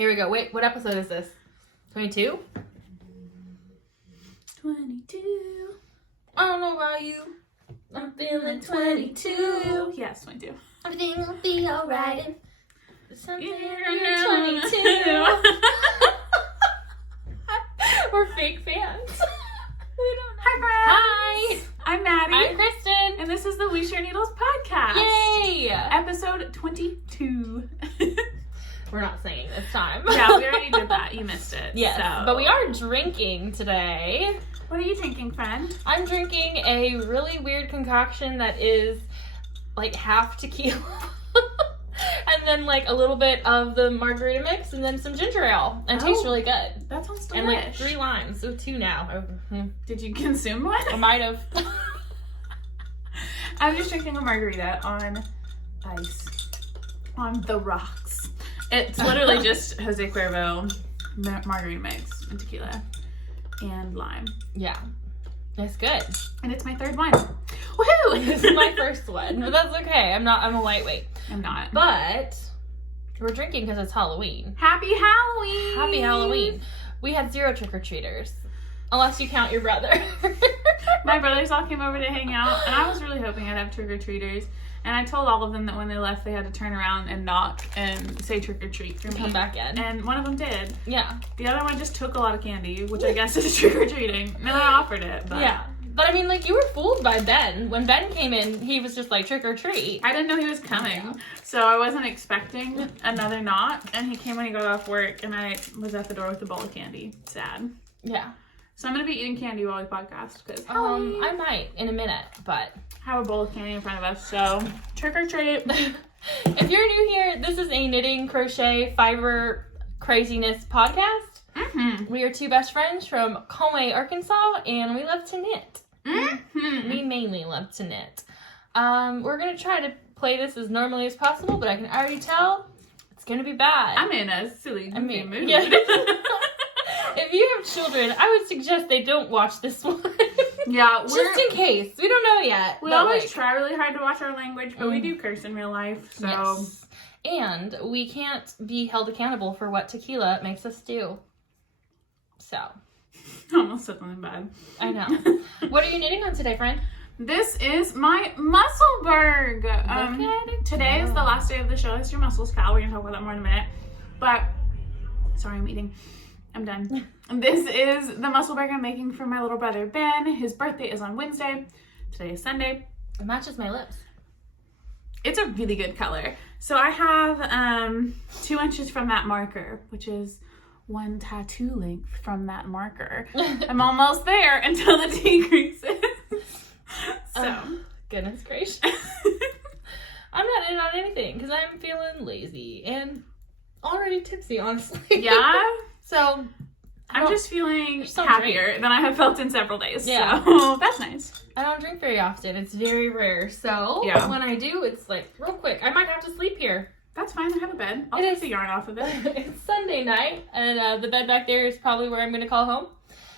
Here we go. Wait, what episode is this? 22? 22. I don't know about you. I'm feeling 22. Yes, 22. Everything will be alright. Something You're 22. We're fake fans. We don't know. Hi, friends. Hi. I'm Maddie. I'm Kristen. And this is the We Share Needles podcast. Yay! Episode 22. We're not singing this time. Yeah, we already did that. You missed it. Yes, So. but we are drinking today. What are you drinking, friend? I'm drinking a really weird concoction that is like half tequila. And then like a little bit of the margarita mix and then some ginger ale. And it tastes really good. That sounds delish. And like 3 limes. So 2 now. Did you consume one? I might have. I'm just drinking a margarita on ice. On the rocks. It's literally just Jose Cuervo margarita mix and tequila and lime. Yeah. It's good. And it's my 3rd one. Woohoo! This is my first one. But that's okay. I'm a lightweight. I'm not. But we're drinking because it's Halloween. Happy Halloween! Happy Halloween. We had 0 trick-or-treaters. Unless you count your brother. My brothers all came over to hang out, and I was really hoping I'd have trick-or-treaters. And I told all of them that when they left, they had to turn around and knock and say trick-or-treat for me. Come back in. And one of them did. Yeah. The other one just took a lot of candy, which I guess is trick-or-treating. And I offered it, but... Yeah. But I mean, like, you were fooled by Ben. When Ben came in, he was just like, trick or treat. I didn't know he was coming, so I wasn't expecting another knock. And he came when he got off work, and I was at the door with a bowl of candy. Sad. Yeah. So I'm going to be eating candy while we podcast, because I might in a minute, but... have a bowl of candy in front of us, so trick or treat. If you're new here, this is a knitting, crochet, fiber craziness podcast. Mm-hmm. We are 2 best friends from Conway, Arkansas, and we love to knit. Mm-hmm. We mainly love to knit. We're going to try to play this as normally as possible, but I can already tell it's going to be bad. I'm in a silly mood. Yeah. If you have children, I would suggest they don't watch this one. Yeah, just in case. We don't know yet. We always try really hard to watch our language, but we do curse in real life, so... Yes. And we can't be held accountable for what tequila makes us do. So. I almost said something bad. I know. What are you knitting on today, friend? This is my Musselburgh. Today is the last day of the Shawlography Musselburgh CAL. We're going to talk about that more in a minute. But, sorry, I'm eating. I'm done. This is the Musselburgh I'm making for my little brother, Ben. His birthday is on Wednesday. Today is Sunday. It matches my lips. It's a really good color. So I have 2 inches from that marker, which is 1 tattoo length from that marker. I'm almost there until the tea creases. So. Goodness gracious. I'm not in on anything because I'm feeling lazy and already tipsy, honestly. Yeah? So I'm just feeling just don't happier than I have felt in several days. Yeah. So that's nice. I don't drink very often. It's very rare. So when I do, it's like real quick. I might have to sleep here. That's fine. I have a bed. I'll take the yarn off of it. It's Sunday night, and the bed back there is probably where I'm going to call home.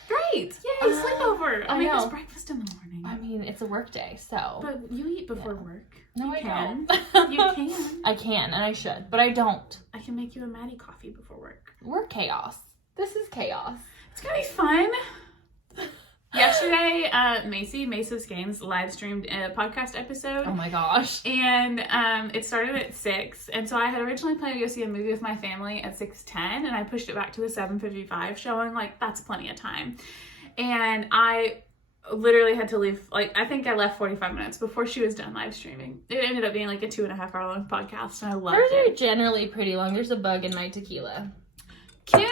Great. Yay, sleepover. I'll make us breakfast in the morning. I mean, it's a work day, so. But you eat before work. No, you don't. You can. I can, and I should, but I don't. I can make you a Maddie coffee before work. We're chaos. This is chaos. It's going to be fun. Yesterday, Mace of Skeins live streamed a podcast episode. Oh my gosh. And it started at 6. And so I had originally planned to go see a movie with my family at 6:10. And I pushed it back to the 7:55 showing. Like, that's plenty of time. And I literally had to leave. Like, I think I left 45 minutes before she was done live streaming. It ended up being like a 2.5 hour long podcast. And I loved it. Hers are generally pretty long. There's a bug in my tequila. Cute.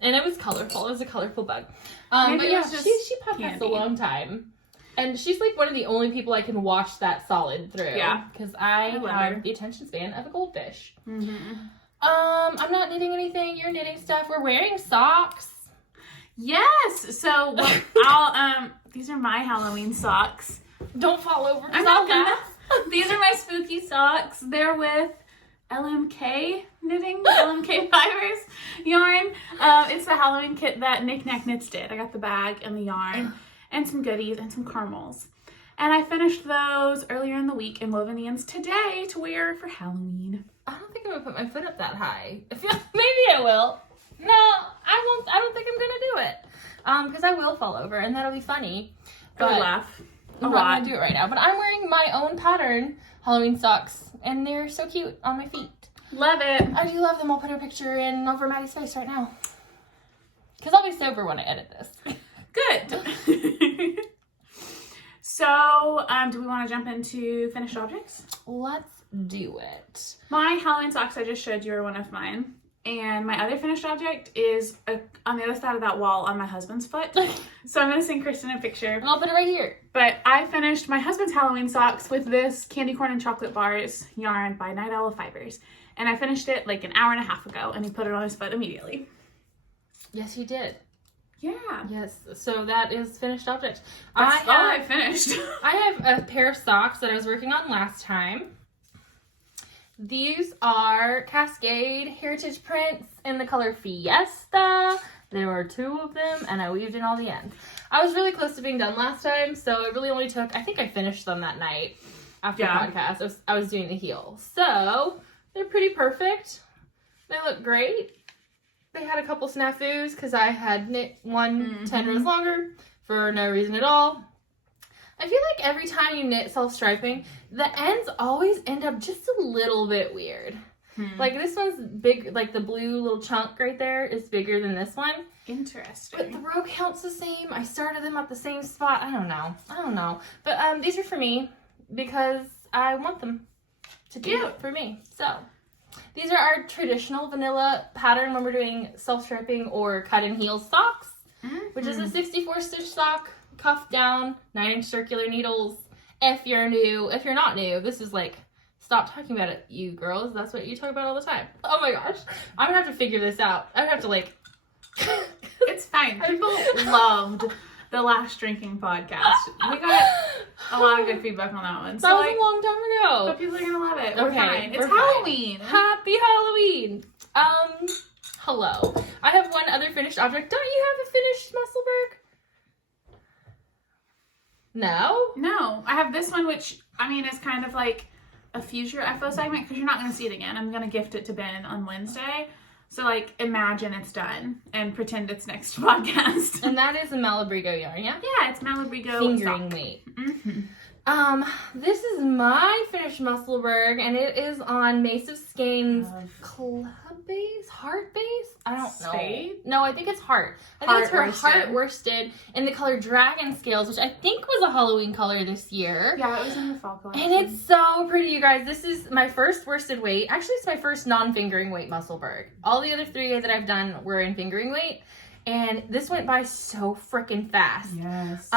And it was colorful. It was a colorful bug. But yeah, she podcasts a long time. And she's like one of the only people I can watch that solid through. Yeah. Because I have the attention span of a goldfish. Mm-hmm. I'm not knitting anything. You're knitting stuff. We're wearing socks. Yes. So these are my Halloween socks. Don't fall over. I'm not gonna. These are my spooky socks. They're with LMK knitting, LMK fibers yarn. It's the Halloween kit that KNITs did. I got the bag and the yarn and some goodies and some caramels. And I finished those earlier in the week and wove onions today to wear for Halloween. I don't think I've gonna put my foot up that high. Maybe I will. No, I won't. I don't think I'm gonna do it. Because I will fall over, and that'll be funny. I would But laugh. I'm not gonna do it right now. But I'm wearing my own pattern Halloween socks, and they're so cute on my feet. Love it. I do love them. I'll put a picture in over Maddie's face right now. Because I'll be sober when I edit this. Good. So, do we want to jump into finished objects? Let's do it. My Halloween socks I just showed you are one of mine. And my other finished object is on the other side of that wall on my husband's foot. So I'm going to send Kristen a picture. And I'll put it right here. But I finished my husband's Halloween socks with this candy corn and chocolate bars yarn by Night Owl Fibers. And I finished it like an hour and a half ago, and he put it on his foot immediately. Yes, you did. Yeah. Yes, so that is finished object. That's all I finished. I have a pair of socks that I was working on last time. These are Cascade Heritage prints in the color Fiesta. There were 2 of them, and I weaved in all the ends. I was really close to being done last time, so it really only took, I think I finished them that night after the podcast. I was doing the heel. So, they're pretty perfect. They look great. They had a couple snafus because I had knit one 10 rows longer for no reason at all. I feel like every time you knit self-striping, the ends always end up just a little bit weird. Like this one's big, like the blue little chunk right there is bigger than this one. Interesting. But the row count's the same. I started them at the same spot. I don't know. But these are for me because I want them to do it for me. So these are our traditional vanilla pattern when we're doing self-striping or cut and heel socks, which is a 64 stitch sock, cuff down, 9-inch circular needles. If you're new, if you're not new, this is like, stop talking about it, you girls. That's what you talk about all the time. Oh my gosh. I'm gonna have to figure this out. I'm gonna have to like... It's fine. People loved the last drinking podcast. We got a lot of good feedback on that one. That was a long time ago. But people are gonna love it. Okay, We're fine. It's we're fine. Halloween. Happy Halloween. Hello. I have one other finished object. Don't you have a finished Musselburgh? No? No. I have this one, which, I mean, is kind of like a future FO segment because you're not going to see it again. I'm going to gift it to Ben on Wednesday. So, like, imagine it's done and pretend it's next podcast. And that is a Malabrigo yarn, yeah? Yeah, it's Malabrigo Fingering sock. weight. This is my finished Musselburgh, and it is on Mace of Skeins club base, heart base. I don't know. Spade? No, I think it's heart. I think it's her Worsted. heart worsted in the color Dragon Scales, which I think was a Halloween color this year. Yeah, it was in the fall collection. And it's so pretty, you guys. This is my first worsted weight. Actually, it's my first non-fingering weight Musselburgh. All the other 3 that I've done were in fingering weight. And this went by so freaking fast. Yes.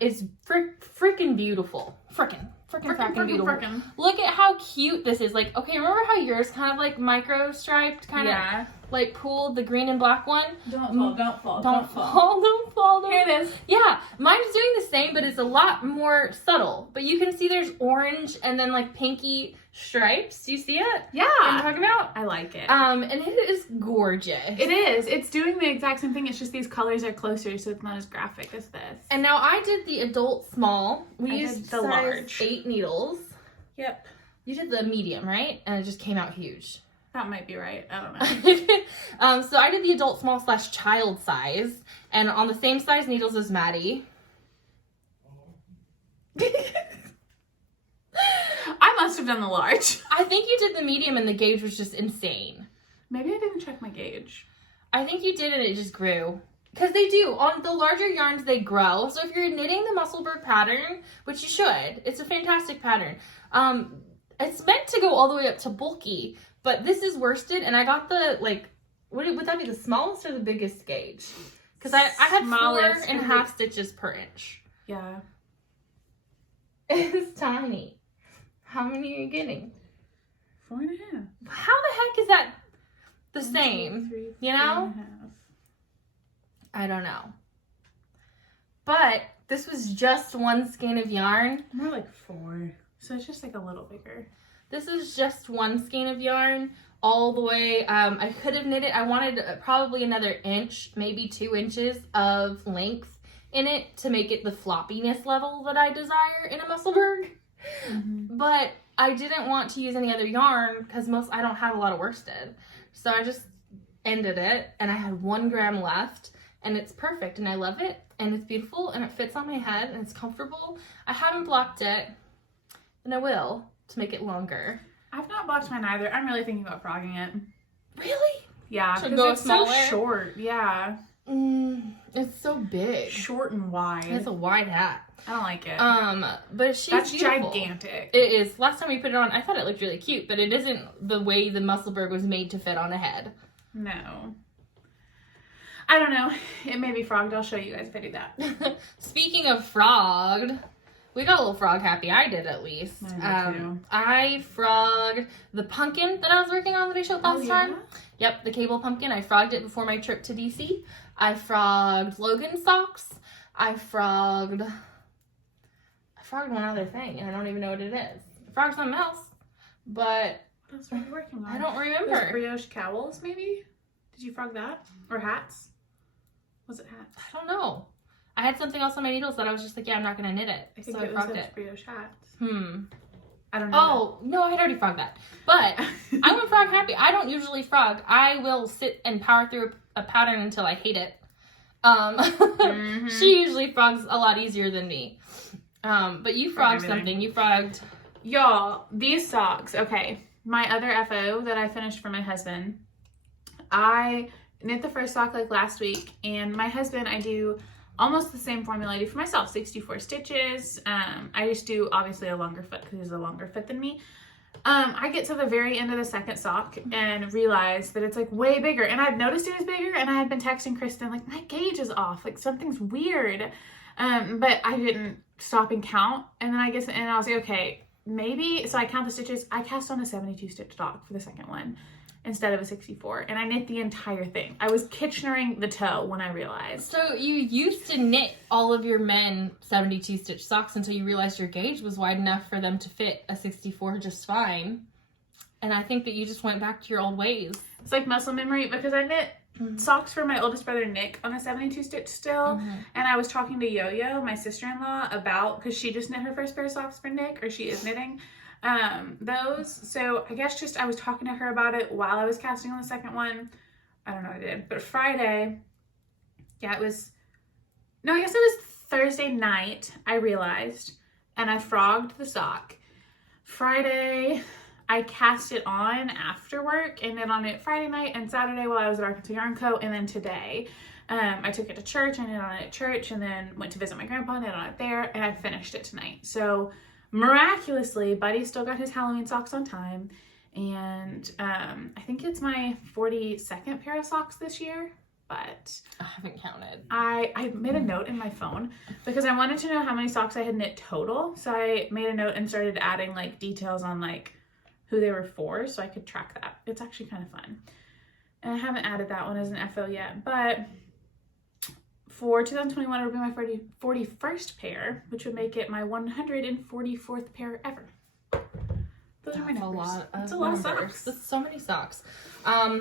It's freaking beautiful. Freaking beautiful. Frickin'. Look at how cute this is. Like, okay, remember how yours kind of like micro striped, kind of like pooled, the green and black one? Don't fall. Don't fall. Here it is. Yeah, mine's doing the same, but it's a lot more subtle. But you can see there's orange and then like pinky stripes. Do you see it? Yeah. What I'm talking about? I like it. And it is gorgeous. It is. It's doing the exact same thing. It's just these colors are closer, so it's not as graphic as this. And now I did the adult small. We I used did the size large. 8 needles. Yep. You did the medium, right? And it just came out huge. That might be right. I don't know. So I did the adult small / child size, and on the same size needles as Maddie. I must have done the large. I think you did the medium, and the gauge was just insane. Maybe I didn't check my gauge. I think you did, and it just grew. Because they do. On the larger yarns, they grow. So if you're knitting the Musselburgh pattern, which you should, it's a fantastic pattern. It's meant to go all the way up to bulky, but this is worsted, and I got the, like, would that be the smallest or the biggest gauge? Because I had Smallest. 4.5 stitches per inch. Yeah. It's tiny. How many are you getting? 4.5. How the heck is that the 1, same? 2, 3, You know? 4.5. I don't know. But this was just one skein of yarn. More like 4. So it's just like a little bigger. This is just one skein of yarn all the way. I could have knit it. I wanted probably another inch, maybe 2 inches of length in it to make it the floppiness level that I desire in a Musselburgh. Mm-hmm. But I didn't want to use any other yarn because I don't have a lot of worsted. So I just ended it, and I had 1 gram left, and it's perfect, and I love it, and it's beautiful, and it fits on my head, and it's comfortable. I haven't blocked it, and I will to make it longer. I've not blocked mine either. I'm really thinking about frogging it. Really? Yeah, Should because go it's smaller? so short. Yeah. It's so big. Short and wide. It's a wide hat. I don't like it. But she's That's beautiful. gigantic. It is. Last time we put it on, I thought it looked really cute, but it isn't the way the Musselburgh was made to fit on a head. No. I don't know. It may be frogged. I'll show you guys if I do that. Speaking of frogged, we got a little frog happy. I did, at least. I did too. I frogged the pumpkin that I was working on that I showed last time. Yep, the cable pumpkin. I frogged it before my trip to DC. I frogged Logan's socks. I frogged one other thing, and I don't even know what it is. I frogged something else, but what else were you working on? I don't remember. Those brioche cowls, maybe? Did you frog that? Or hats? Was it hats? I don't know. I had something else on my needles that I was just like, yeah, I'm not gonna knit it. I think so it I was frogged those it. brioche hats. I don't know. Oh, no, I had already frogged that. But I went frog happy. I don't usually frog. I will sit and power through a pattern until I hate it. She usually frogs a lot easier than me. But you frogged something. You frogged... Y'all, these socks, okay. My other FO that I finished for my husband, I knit the first sock like last week, and my husband, I do almost the same formula I do for myself, 64 stitches. I just do obviously a longer foot because he's a longer foot than me. I get to the very end of the second sock and realize that it's like way bigger, and I've noticed it was bigger, and I had been texting Christen like, my gauge is off, like something's weird. But I didn't stop and count, and then I was like, okay, maybe, so I count the stitches. I cast on a 72 stitch sock for the second one instead of a 64, and I knit the entire thing. I was Kitchenering the toe when I realized. So you used to knit all of your men 72 stitch socks until you realized your gauge was wide enough for them to fit a 64 just fine. And I think that you just went back to your old ways. It's like muscle memory, because I knit socks for my oldest brother Nick on a 72 stitch still, and I was talking to Yo-Yo, my sister-in-law, about, because she just knit her first pair of socks for Nick, or she is knitting those. So I guess just I was talking to her about it while I was casting on the second one. I don't know what I did, but Friday, I guess it was Thursday night, I realized, and I frogged the sock. Friday, I cast it on after work, and then on it Friday night and Saturday while I was at Arkansas Yarn Co. And then today, I took it to church, I knit on it at church, and then went to visit my grandpa, knit on it there, and I finished it tonight. So miraculously, Buddy still got his Halloween socks on time, and I think it's my 42nd pair of socks this year, but I haven't counted. I made a note in my phone because I wanted to know how many socks I had knit total, so I made a note and started adding like details on like who they were for, so I could track that. It's actually kind of fun. And I haven't added that one as an FO yet, but for 2021, it'll be my 41st pair, which would make it my 144th pair ever. Those are my numbers. That's a lot of socks. That's so many socks. I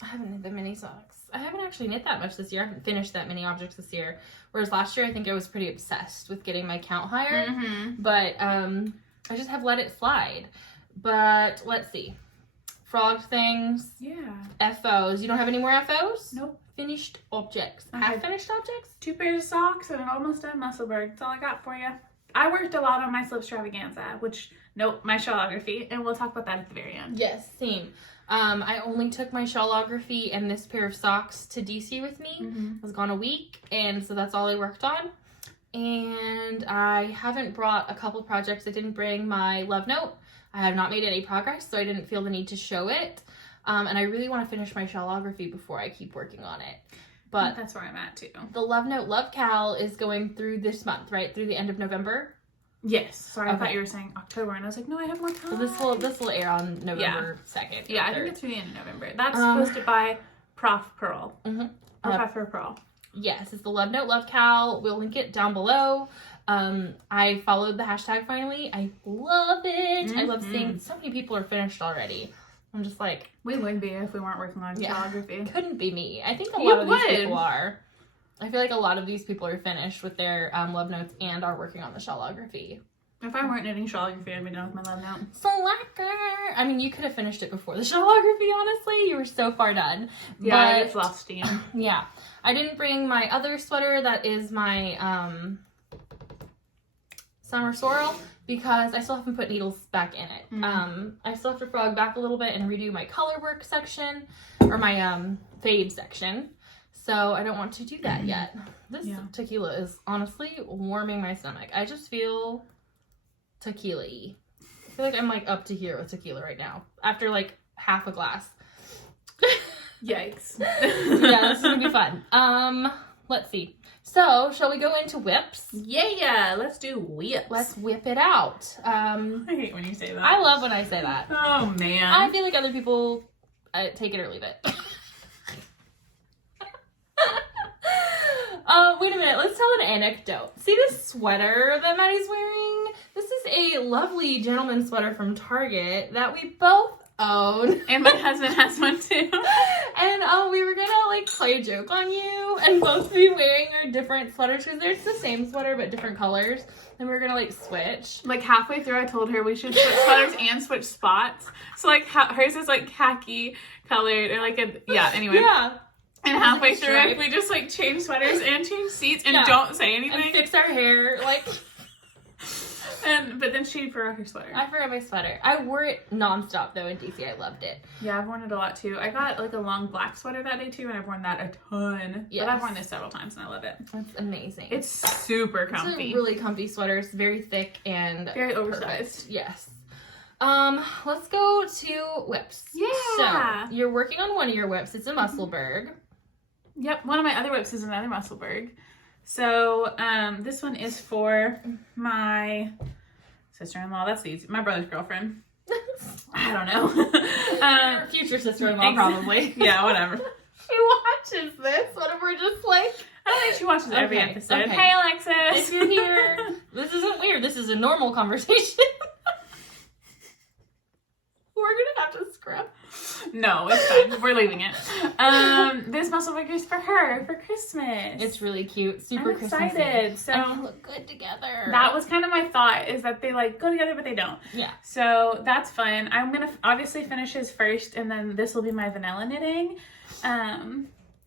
haven't knit that many socks. I haven't actually knit that much this year. I haven't finished that many objects this year. Whereas last year, I think I was pretty obsessed with getting my count higher. But I just have let it slide. But let's see. Frogged things. Yeah. FOs. You don't have any more FOs? Nope. Finished objects. I Half have finished objects? 2 pairs of socks and an almost done Musselburgh. That's all I got for you. I worked a lot on my slipstravaganza, my Shawlography, and we'll talk about that at the very end. Yes, same. I only took my Shawlography and this pair of socks to DC with me. I was gone a week, and so that's all I worked on. And I haven't brought a couple projects. I didn't bring my Lovenote. I have not made any progress, so I didn't feel the need to show it. And I really want to finish my Shawlography before I keep working on it. But that's where I'm at too. The Lovenote CAL is going through this month, right? Through the end of November? Yes. Sorry, I thought you were saying October, and I was like, no, I have more time. So this will air on November 2nd. Yeah, I think it's through the end of November. That's hosted by Prof. Purl. Professor Purl. Yes, it's the Lovenote CAL. We'll link it down below. I followed the hashtag finally. I love it. I love seeing so many people are finished already. I'm just like, we would be if we weren't working on Shawlography. Couldn't be me. I think a lot of these people are. I feel like a lot of these people are finished with their love notes and are working on the Shawlography. If I weren't knitting Shawlography, I'd be done with my Lovenote. Slacker! I mean, you could have finished it before the Shawlography, honestly. You were so far done. Yeah, I just lost steam. Yeah. I didn't bring my other sweater that is my summer sorrel because I still haven't put needles back in it. I still have to frog back a little bit and redo my color work section or my fade section. So I don't want to do that yet. This tequila is honestly warming my stomach. I just feel tequila-y. I feel like I'm like up to here with tequila right now after like half a glass. Yikes. Yeah, this is gonna be fun. Let's see. So, shall we go into whips? Yeah, let's do whips. Let's whip it out. I hate when you say that. I love when I say that. Oh, man. I feel like other people take it or leave it. Wait a minute. Let's tell an anecdote. See this sweater that Maddie's wearing? This is a lovely gentleman sweater from Target that we both own. And my husband has one too. And we were gonna like play a joke on you and both be wearing our different sweaters because they're the same sweater but different colors. And we were gonna like switch. Like halfway through I told her we should switch sweaters and switch spots. So like hers is like khaki colored or like anyway. Yeah. And halfway through we just like change sweaters and change seats and don't say anything. And fix our hair like. But then she forgot her sweater. I forgot my sweater. I wore it nonstop though in DC. I loved it. Yeah, I've worn it a lot too. I got like a long black sweater that day too, and I've worn that a ton. Yes. But I've worn this several times and I love it. It's amazing. It's super comfy. It's a really comfy sweater. It's very thick and very oversized. Perfect. Yes. Let's go to whips. Yeah. So you're working on one of your whips. It's a Musselburgh. Yep. One of my other whips is another Musselburgh. So this one is for my sister-in-law. That's easy. My brother's girlfriend. I don't know. Future sister-in-law, probably. Yeah, whatever. She watches this. What if we're just like... I don't think she watches every episode. Okay. Hey, Alexis. If you're here, this isn't weird. This is a normal conversation. We're gonna have to scrap. No, it's fine. We're leaving it. This Musselburgh is for her for Christmas. It's really cute. Super I'm excited. Christmassy. So and they look good together. That was kind of my thought, is that they like go together but they don't. Yeah. So that's fun. I'm gonna obviously finish his first, and then this will be my vanilla knitting.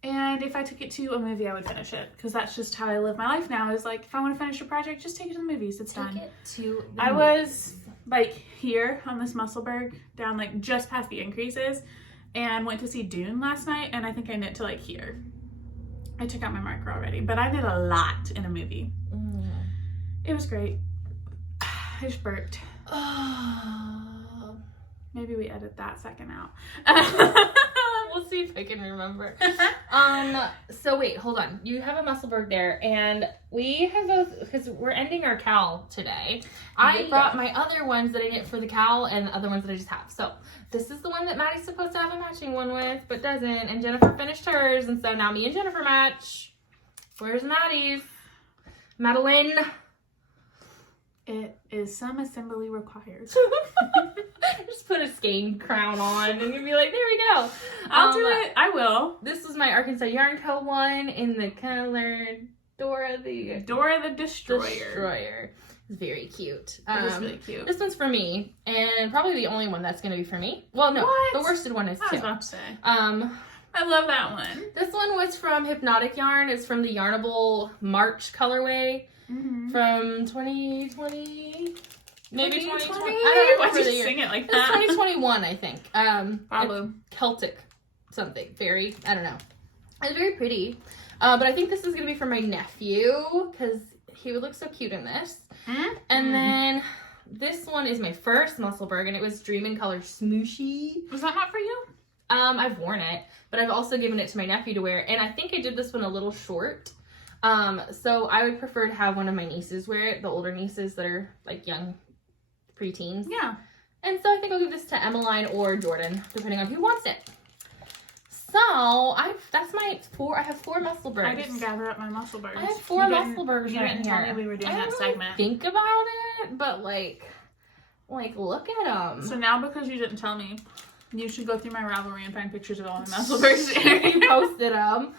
And if I took it to a movie, I would finish it, because that's just how I live my life now. Is like, if I want to finish a project, just take it to the movies. It's done. Take it to the I movies. was like here on this Musselburgh, down like just past the increases, and went to see Dune last night, and I think I knit to like here. I took out my marker already, but I knit a lot in a movie. It was great. I just burped. Maybe we edit that second out. We'll see if I can remember. So wait, hold on. You have a Musselburgh there, and we have both, because we're ending our CAL today. I brought my other ones that I knit for the CAL and the other ones that I just have. So this is the one that Maddie's supposed to have a matching one with, but doesn't, and Jennifer finished hers, and so now me and Jennifer match. Where's Maddie's? Madeline. It is some assembly required. Just put a Skeins crown on and you'll be like, there we go. I'll do it. I will. This was my Arkansas Yarn Co. one in the color Dora the Destroyer. It's very cute. It is really cute. This one's for me, and probably the only one that's going to be for me. Well, no, What? the worsted one is too. I was about to say. I love that one. This one was from Hypnotic yarn. It's from the Yarnable March colorway. From 2020, maybe 2020. I don't know. Why'd you sing it like that? It's 2021, I think. Probably. Celtic something. Very, I don't know. It's very pretty. But I think this is going to be for my nephew, because he would look so cute in this. And then this one is my first Musselburgh, and it was Dream in Color Smooshy. Was that not for you? I've worn it, but I've also given it to my nephew to wear, and I think I did this one a little short. So I would prefer to have one of my nieces wear it, the older nieces that are like young preteens. Yeah. And so I think I'll give this to Emmeline or Jordan, depending on who wants it. So that's my four. I have 4 Musselburghs. I didn't gather up my Musselburghs. I have 4 Musselburghs You right didn't here. tell me we were doing that I segment. think about it, but like look at them. So now, because you didn't tell me, you should go through my Ravelry and find pictures of all my Musselburghs. You posted them.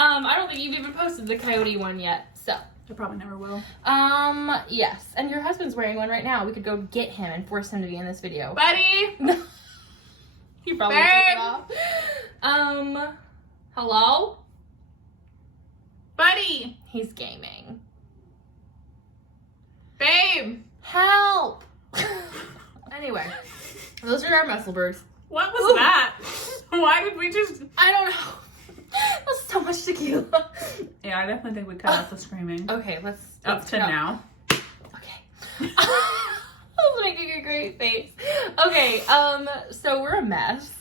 I don't think you've even posted the coyote one yet. So I probably never will. Yes. And your husband's wearing one right now. We could go get him and force him to be in this video. Buddy! He probably took it off. Hello? Buddy! He's gaming. Babe! Help! Anyway, those are our Musselburghs. What was that? Why did we just... I don't know. That's so much tequila. Yeah, I definitely think we cut out the screaming. Okay, let's Up to now. Okay. I was making a great face. Okay, so we're a mess.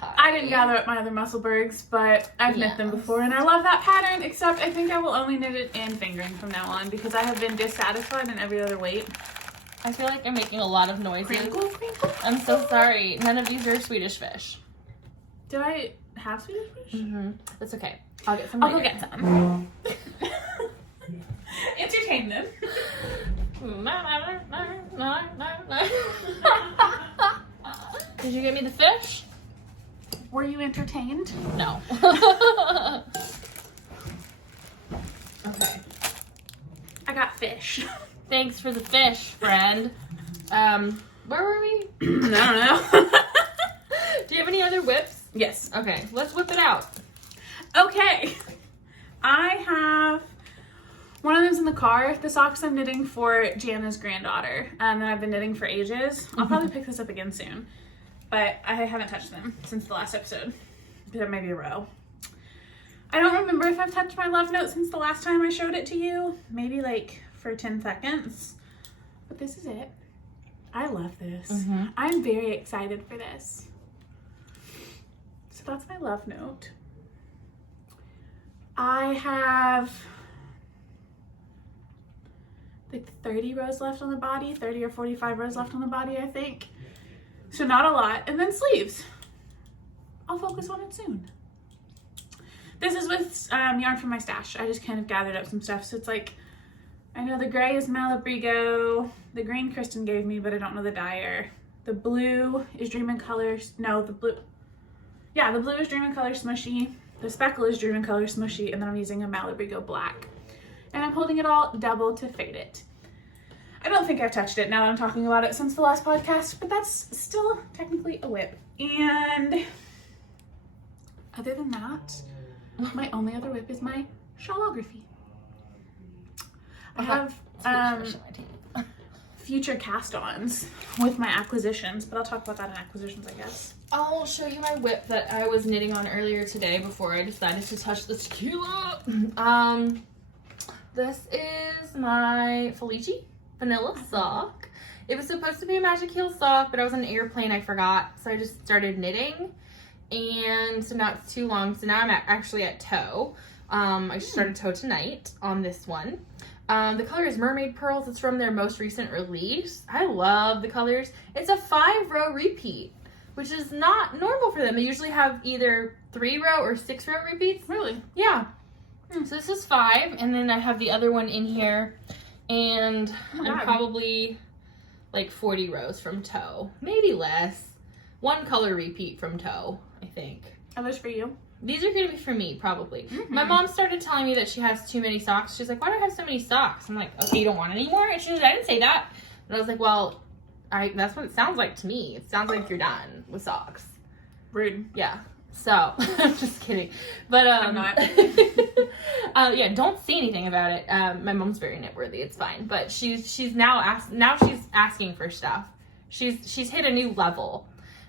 Hi. I didn't gather up my other Musselburghs, but I've knit them before, and I love that pattern, except I think I will only knit it in fingering from now on, because I have been dissatisfied in every other weight. I feel like I'm making a lot of noises. Crinkle, crinkle. I'm so sorry. None of these are Swedish fish. Did I have Swedish fish? Mm-hmm. That's okay. I'll get some I'll later. go get some. Entertain them. Did you get me the fish? Were you entertained? No. Okay. I got fish. Thanks for the fish, friend. Where were we? I don't know. Do you have any other whips? Yes. Okay, let's whip it out. Okay. I have one of them's in the car. The socks I'm knitting for Gianna's granddaughter, that I've been knitting for ages. I'll probably pick this up again soon, but I haven't touched them since the last episode. There may be a row. I don't remember if I've touched my Lovenote since the last time I showed it to you. Maybe like for 10 seconds. But this is it. I love this. I'm very excited for this. So that's my Lovenote. I have like 30 rows left on the body, 30 or 45 rows left on the body, I think. So not a lot. And then sleeves. I'll focus on it soon. This is with yarn from my stash. I just kind of gathered up some stuff. So it's like, I know the gray is Malabrigo. The green Christen gave me, but I don't know the dyer. The blue is Dream in Colors. No, the blue. Yeah, the blue is Dream in Color Smushy. The speckle is Dream in Color Smushy. And then I'm using a Malabrigo black. And I'm holding it all double to fade it. I don't think I've touched it now that I'm talking about it since the last podcast, but that's still technically a whip. And other than that, my only other whip is my Shawlography. I have future cast-ons with my acquisitions, but I'll talk about that in acquisitions, I guess. I'll show you my whip that I was knitting on earlier today before I decided to touch the tequila. This is my Felici vanilla sock. It was supposed to be a magic heel sock, but I was on an airplane, I forgot, so I just started knitting. And so now it's too long, so now I'm actually at toe. I just started toe tonight on this one. The color is Mermaid Pearls. It's from their most recent release. I love the colors. It's a 5-row repeat, which is not normal for them. They usually have either 3-row or 6-row repeats. Really? Yeah. So this is 5, and then I have the other one in here, and I'm probably like 40 rows from toe, maybe less. 1 color repeat from toe, I think. Are those for you? These are going to be for me, probably. My mom started telling me that she has too many socks. She's like, why do I have so many socks? I'm like, okay, you don't want any more? And she was like, I didn't say that. And I was like, well, that's what it sounds like to me. It sounds like you're done with socks. Rude. Yeah. So, I'm just kidding. But, I'm not. yeah, don't say anything about it. My mom's very knitworthy. It's fine. But she's she's asking for stuff. She's hit a new level.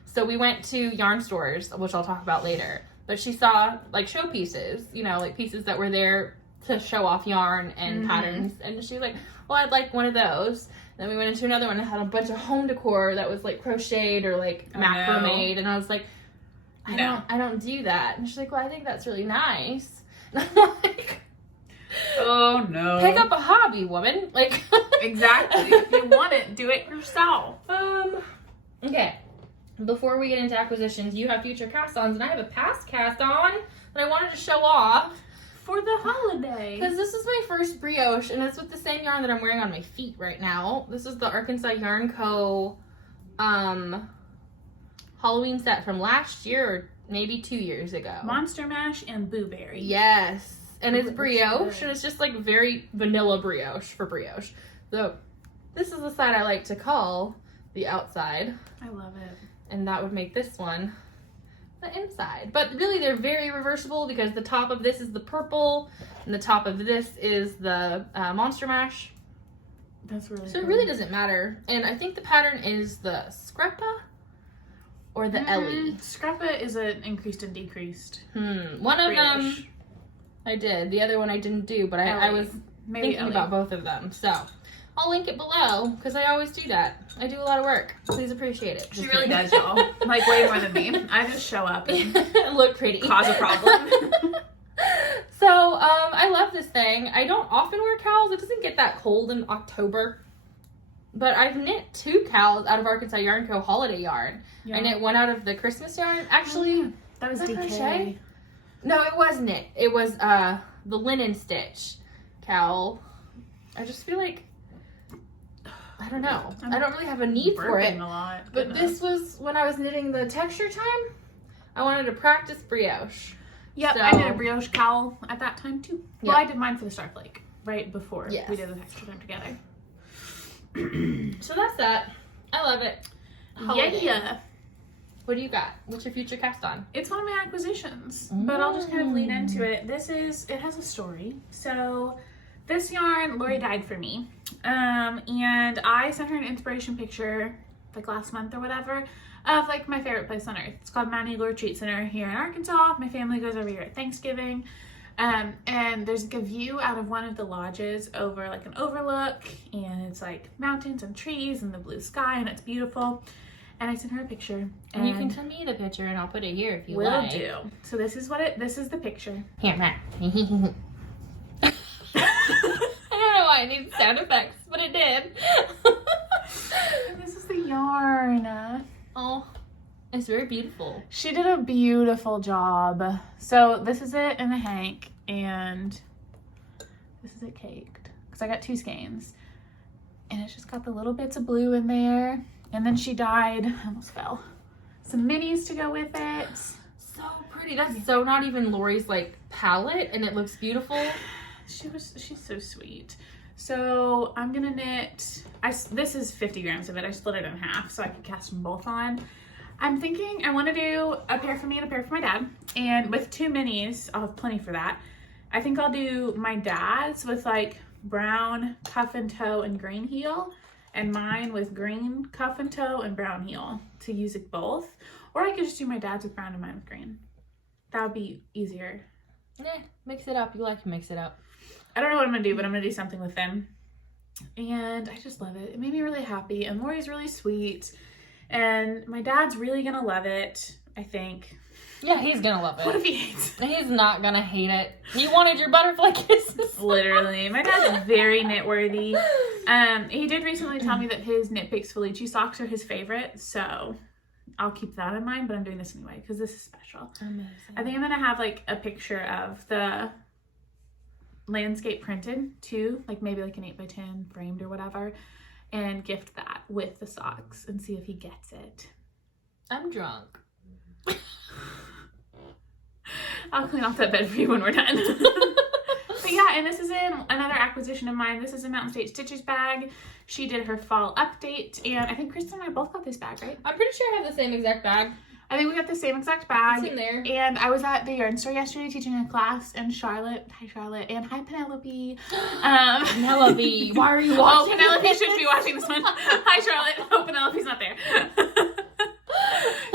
So we went to yarn stores, which I'll talk about later. But she saw like show pieces, you know, like pieces that were there to show off yarn and patterns. And she was like, well, I'd like one of those. Then we went into another one that had a bunch of home decor that was like crocheted or like macrame. And I was like, I don't do that. And she's like, well, I think that's really nice. And I'm like, oh no. Pick up a hobby, woman. Like exactly. If you want it, do it yourself. Okay. Before we get into acquisitions, you have future cast-ons, and I have a past cast-on that I wanted to show off for the holiday. Because this is my first brioche, and it's with the same yarn that I'm wearing on my feet right now. This is the Arkansas Yarn Co. Halloween set from last year, or maybe 2 years ago. Monster Mash and Blueberry. Yes. and it's Ooh, brioche, and it's just like very vanilla brioche for brioche. So this is the side I like to call the outside. I love it. And that would make this one the inside. But really they're very reversible because the top of this is the purple and the top of this is the Monster Mash. That's really So cool. it really doesn't matter. And I think the pattern is the Scrappa or the Ellie. Scrappa is an increased and decreased. One of them I did. The other one I didn't do, but I was thinking about both of them. So I'll link it below because I always do that. I do a lot of work. Please appreciate it. She really does, y'all. Like way more than me. I just show up and look pretty. cause a problem. So, I love this thing. I don't often wear cowls. It doesn't get that cold in October. But I've knit 2 cowls out of Arkansas Yarn Co. holiday yarn. Yeah. I knit one out of the Christmas yarn. Actually, that was that DK. crochet? No, it was knit. It was the linen stitch cowl. I just feel like, I don't know. I don't really have a need for it. A lot. But this was when I was knitting the texture time. I wanted to practice brioche. Yep, So, I did a brioche cowl at that time too. Well, Yep. I did mine for the Starflake right before Yes. we did the texture time together. So that's that. I love it. Holiday. Yeah. What do you got? What's your future cast on? It's one of my acquisitions, but I'll just kind of lean into it. It has a story. So this yarn, Lori dyed for me. And I sent her an inspiration picture like last month or whatever of like my favorite place on earth. It's called Maddie Retreat Center here in Arkansas. My family goes every year at Thanksgiving. And there's like a view out of one of the lodges over like an overlook, and it's like mountains and trees and the blue sky, and it's beautiful. And I sent her a picture. And you can send me the picture and I'll put it here if you will like. do. So this is the picture. Here, Matt. I don't know why I need sound effects, but it did. And this is the yarn. Oh, it's very beautiful. She did a beautiful job. So this is it in the hank, and this is it caked. Because I got 2 skeins. And it's just got the little bits of blue in there. And then she dyed, I almost fell, some minis to go with it. So pretty. That's so not even Lori's like palette, and it looks beautiful. She's so sweet. So I'm gonna knit, this is 50 grams of it. I split it in half so I could cast them both on. I'm thinking I want to do a pair for me and a pair for my dad. And with 2 minis, I'll have plenty for that. I think I'll do my dad's with like brown cuff and toe and green heel, and mine with green cuff and toe and brown heel to use it both. Or I could just do my dad's with brown and mine with green. That would be easier. Yeah, mix it up. You like to mix it up. I don't know what I'm gonna do, but I'm gonna do something with them. And I just love it. It made me really happy. And Lori's really sweet. And my dad's really gonna love it, I think. Yeah, he's gonna love it. What if he hates it? He's not gonna hate it. He wanted your butterfly kisses. Literally. My dad's very knit worthy. He did recently tell me that his knit picks Felici Socks are his favorite, so I'll keep that in mind, but I'm doing this anyway because this is special. Amazing. I think I'm gonna have like a picture of the landscape printed too, like maybe like an 8x10 framed or whatever, and gift that with the socks and see if he gets it. I'm drunk. I'll clean off that bed for you when we're done. But yeah, and this is in another acquisition of mine. This is a Mountain State Stitches bag. She did her fall update, and I think Christen and I both got this bag, right? I'm pretty sure I have the same exact bag. I think we got the same exact bag. It's in there. And I was at the yarn store yesterday teaching a class, and Charlotte, hi Charlotte, and hi Penelope. Penelope, why are you watching? Oh, Penelope should be watching this one. Hi Charlotte. Oh, Penelope's not there.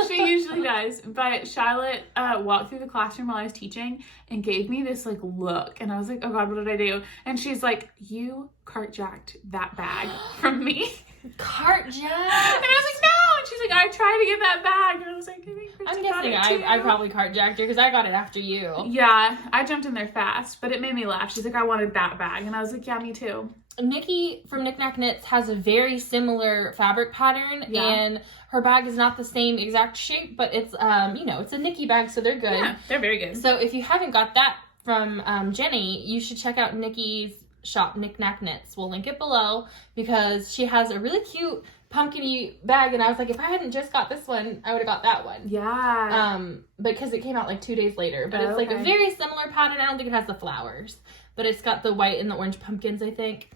She usually does, but Charlotte walked through the classroom while I was teaching and gave me this like look, and I was like, oh god, what did I do? And she's like, you cart-jacked that bag from me. Cart-jacked? And I was like, no! And she's like, I tried to get that bag. And I was like, I think I'm Christen got guessing it too. I probably cart-jacked her because I got it after you. Yeah, I jumped in there fast, but it made me laugh. She's like, I wanted that bag. And I was like, yeah, me too. Nikki from KnitKnits has a very similar fabric pattern, Yeah. and her bag is not the same exact shape, but it's, you know, it's a Nikki bag, so they're good. Yeah, they're very good. So if you haven't got that from Jenny, you should check out Nikki's shop, KnitKnits. We'll link it below because she has a really cute pumpkin-y bag, and I was like, if I hadn't just got this one, I would have got that one. Yeah. Because it came out like 2 days later. But it's like a very similar pattern. I don't think it has the flowers, but it's got the white and the orange pumpkins, I think.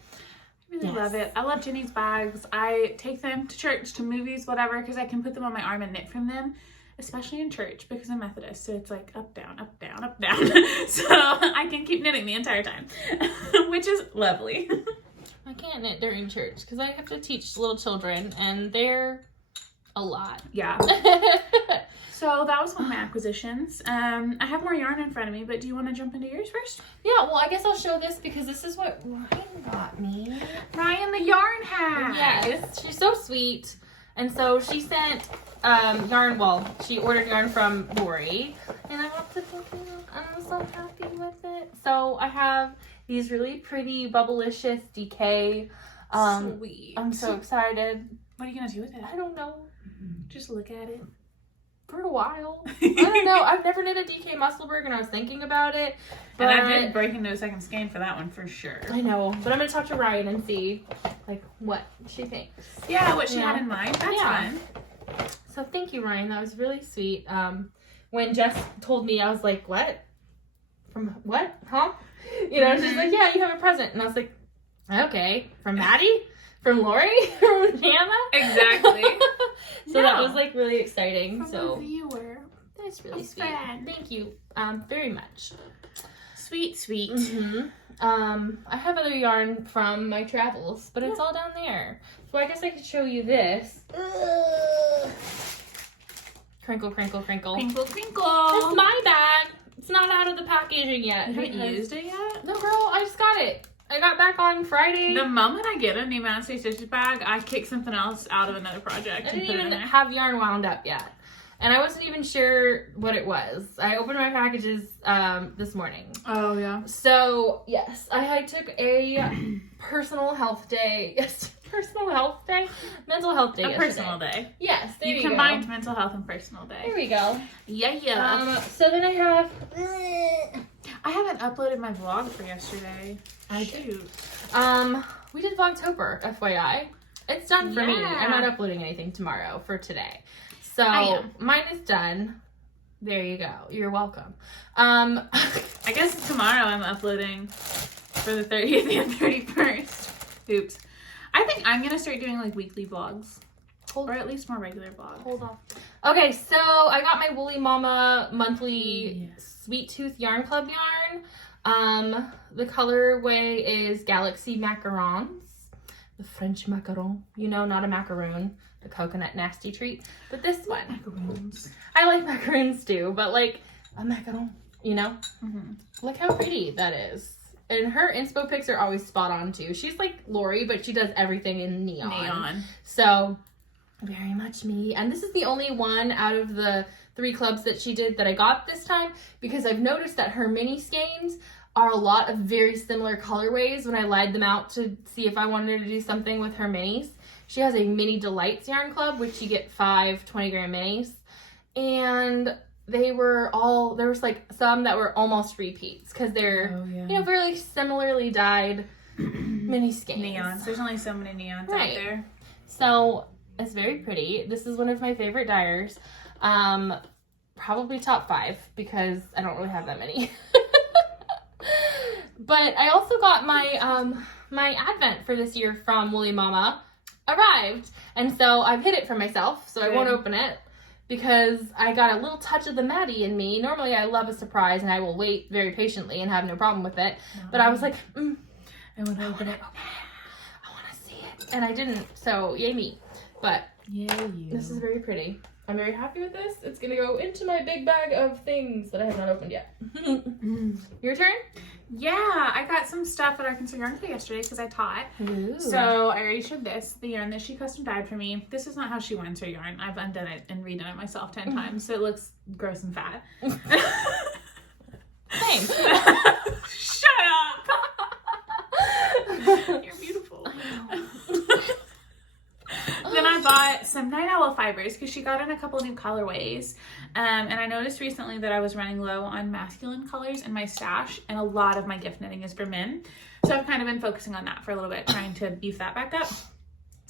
I really love it. I love Jenny's bags. I take them to church, to movies, whatever, because I can put them on my arm and knit from them, especially in church because I'm Methodist. So it's like up, down, up, down, up, down. So I can keep knitting the entire time, which is lovely. I can't knit during church because I have to teach little children, and they're a lot. Yeah. So that was one of my acquisitions. I have more yarn in front of me, but do you want to jump into yours first? Yeah, well, I guess I'll show this because this is what Ryan got me. Ryan the yarn hack. Yes, she's so sweet. And so she sent yarn, well, she ordered yarn from Lori, and I have to thank you. I'm so happy with it. So I have these really pretty Bubblicious DK. Sweet. I'm so excited. What are you going to do with it? I don't know. Just look at it. For a while. I don't know. I've never knit a DK Musselburgh, and I was thinking about it. But and I did break into a second skein for that one for sure. I know. But I'm going to talk to Ryan and see, like, what she thinks. Yeah, what she had in mind. That's fun. So thank you, Ryan. That was really sweet. When Jess told me, I was like, what? From what? Huh? You know, she's like, yeah, you have a present. And I was like, okay. From Maddie? From Lori? From Jana? Exactly. So that was like really exciting. From so a viewer. That's really sweet. Friend. Thank you very much. Sweet, sweet. Mm-hmm. I have other yarn from my travels, but it's all down there. So I guess I could show you this. Crinkle, crinkle, crinkle. Crinkle, crinkle. That's my bag. It's not out of the packaging yet. You haven't used it yet? No, girl, I just got it. I got back on Friday. The moment I get a new Massey Stitches bag, I kick something else out of another project. I and didn't put it even in there. have yarn wound up yet. And I wasn't even sure what it was. I opened my packages this morning. Oh, yeah. So, yes, I took a personal health day. Yes, personal health day? Mental health day yesterday. Personal day. Yes, there you go. You combined mental health and personal day. There we go. Yeah. So then I have... I haven't uploaded my vlog for yesterday. Shoot. We did Vlogtober, FYI. It's done for me. I'm not uploading anything tomorrow for today. So mine is done. There you go. You're welcome. I guess tomorrow I'm uploading for the 30th and 31st. Oops. I think I'm gonna start doing like weekly vlogs. Or at least more regular vlogs. Hold on. Okay, so I got my Woolly Mama monthly Sweet Tooth Yarn Club yarn. The colorway is Galaxy Macarons. The French macaron. You know, not a macaroon. The coconut nasty treat. But this one. Macaroons. I like macaroons too, but like a macaron, you know? Mm-hmm. Look how pretty that is. And her inspo pics are always spot on too. She's like Lori, but she does everything in neon. So, very much me. And this is the only one out of the 3 clubs that she did that I got this time, because I've noticed that her mini skeins are a lot of very similar colorways when I lied them out to see if I wanted to do something with her minis. She has a Mini Delights yarn club, which you get 5 20-gram minis. And they were all, there was like some that were almost repeats because they're, you know, very similarly dyed mini skeins. Neons. There's only so many neons out there. So it's very pretty. This is one of my favorite dyers. Probably top 5 because I don't really have that many. But I also got my my advent for this year from Woolly Mama arrived, and so I've hid it from myself, so I won't open it because I got a little touch of the Maddie in me. Normally I love a surprise and I will wait very patiently and have no problem with it, but I was like, I want to open it. I want to see it, and I didn't. So yay me! But this is very pretty. I'm very happy with this. It's gonna go into my big bag of things that I have not opened yet. Your turn? Yeah, I got some stuff at Arkansas Yarn Fair yesterday because I taught. Ooh. So I already showed this, the yarn that she custom dyed for me. This is not how she winds her yarn. I've undone it and redone it myself 10 times, so it looks gross and fat. Same. Shut up! You're beautiful. Then I bought some Night Owl fibers because she got in a couple new colorways. And I noticed recently that I was running low on masculine colors in my stash, and a lot of my gift knitting is for men. So I've kind of been focusing on that for a little bit, trying to beef that back up.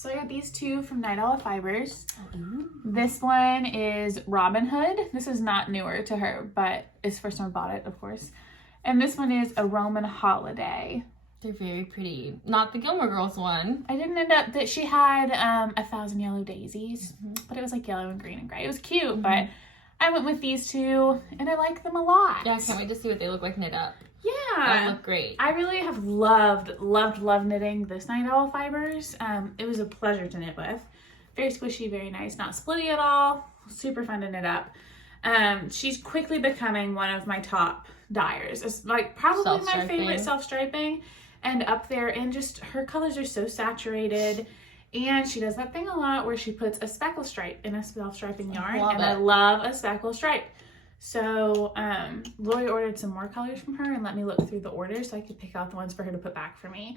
So I got these two from Night Owl Fibers. This one is Robin Hood. This is not newer to her, but it's the first time I bought it, of course. And this one is A Roman Holiday. They're very pretty. Not the Gilmore Girls one. I didn't end up that she had 1,000 Yellow Daisies, but it was like yellow and green and gray. It was cute, but I went with these two and I like them a lot. Yeah, I can't wait to see what they look like knit up. Yeah. They look great. I really have loved knitting this Night Owl Fibers. It was a pleasure to knit with. Very squishy, very nice, not splitty at all. Super fun to knit up. She's quickly becoming one of my top dyers. It's like probably my favorite self-striping. And up there, and just her colors are so saturated. And she does that thing a lot where she puts a speckle stripe in a self-striping yarn. I love a speckle stripe. So Lori ordered some more colors from her and let me look through the orders so I could pick out the ones for her to put back for me.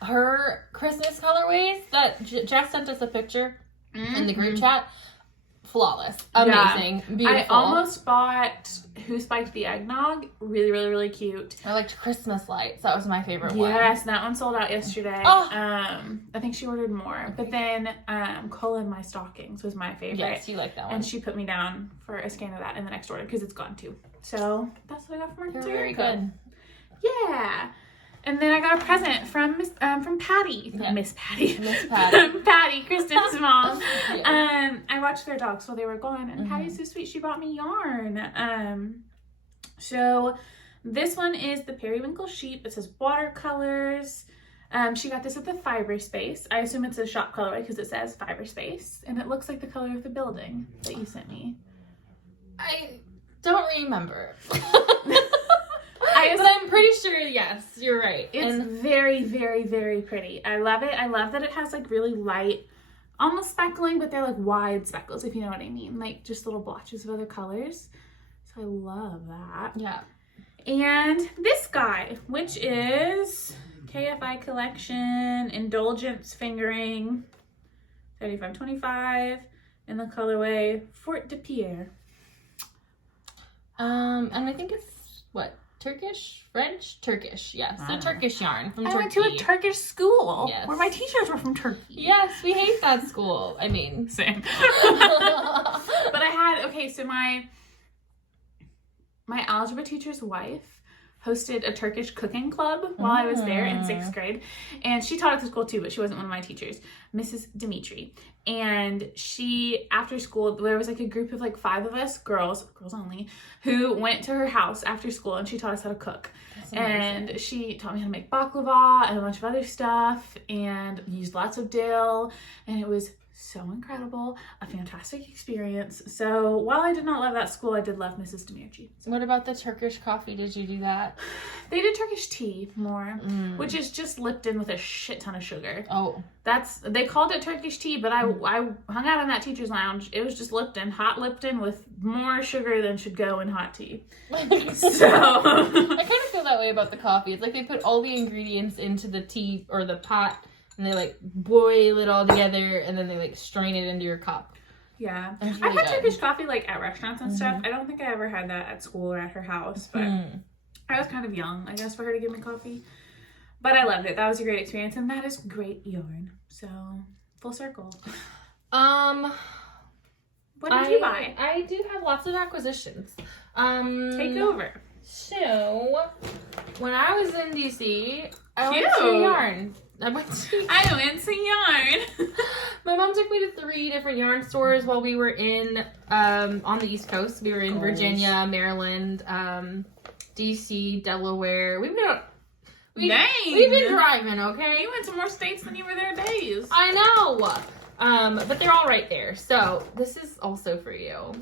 Her Christmas colorways that Jess sent us a picture in the group chat. Flawless. Amazing. Yeah. Beautiful. I almost bought Who Spiked the Eggnog. Really, really, really cute. I liked Christmas Lights. That was my favorite one. Yes, that one sold out yesterday. Oh. I think she ordered more. But then Colin My Stockings was my favorite. Yes, you like that one. And she put me down for a scan of that in the next order because it's gone too. So that's what I got from her. They're very good. Yeah. And then I got a present from Patty. Yeah. Miss Patty. Miss Patty. Patty, Kristen's mom. Yeah. I watched their dogs while they were gone, and Patty's so sweet. She bought me yarn. So this one is the Periwinkle Sheep. It says watercolors. She got this at the Fiber Space. I assume it's a shop colorway because it says Fiber Space, and it looks like the color of the building that you sent me. I don't remember. But I'm pretty sure, yes, you're right. It's very, very, very pretty. I love it. I love that it has like really light, almost speckling, but they're like wide speckles, if you know what I mean. Like just little blotches of other colors. So I love that. Yeah. And this guy, which is KFI Collection, Indulgence Fingering, 7525, in the colorway Fort de Pierre. And I think it's, what? Turkish? French? Turkish, yes. So Turkish yarn from Turkey. I went to a Turkish school where my Yes. teachers were from Turkey. Yes, we hate that school. I mean, Same. But I had, okay, so my algebra teacher's wife hosted a Turkish cooking club while I was there in 6th grade. And she taught at the school too, but she wasn't one of my teachers, Mrs. Dimitri. And she, after school, there was like a group of like 5 of us, girls only, who went to her house after school and she taught us how to cook. And she taught me how to make baklava and a bunch of other stuff and used lots of dill. And it was so incredible, a fantastic experience. So while I did not love that school, I did love Mrs. Dimitri. what about the Turkish coffee? Did you do that? They did Turkish tea more, which is just Lipton with a shit ton of sugar. Oh. They called it Turkish tea, but I hung out in that teacher's lounge. It was just Lipton, hot Lipton with more sugar than should go in hot tea. So I kind of feel that way about the coffee. It's like they put all the ingredients into the tea or the pot and they like boil it all together and then they like strain it into your cup. Yeah. Really I've had good. Turkish coffee like at restaurants and stuff. I don't think I ever had that at school or at her house, but I was kind of young, I guess, for her to give me coffee. But I loved it. That was a great experience, and that is great yarn. So, full circle. What did you buy? I do have lots of acquisitions. Take over. So, when I was in DC, I Cute. went to yarn. I went to yarn. My mom took me to 3 different yarn stores while we were in on the East Coast. We were in Virginia, Maryland, DC, Delaware. We've been driving, okay? You went to more states than you were there days. I know. But they're all right there. So this is also for you.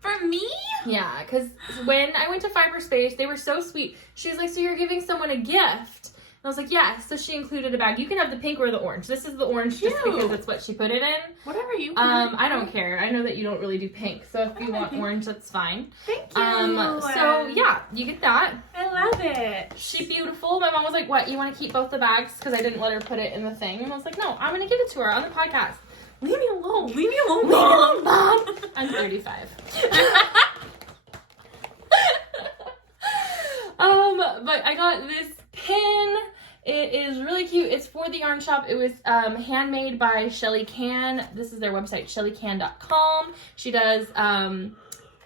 For me? Yeah, because when I went to Fiber Space, they were so sweet. She was like, so you're giving someone a gift? And I was like, yes. So she included a bag. You can have the pink or the orange. This is the orange just because that's what she put it in. Whatever you want. I don't care. I know that you don't really do pink. So if you want orange, that's fine. Thank you. So yeah, you get that. I love it. She's beautiful. My mom was like, what, you want to keep both the bags? Because I didn't let her put it in the thing. And I was like, no, I'm going to give it to her on the podcast. Leave me alone. Leave me alone, Leave me alone, Mom. I'm 35. But I got this pin. It is really cute. It's for the yarn shop. It was handmade by Shelly Can. This is their website, shellycan.com. She does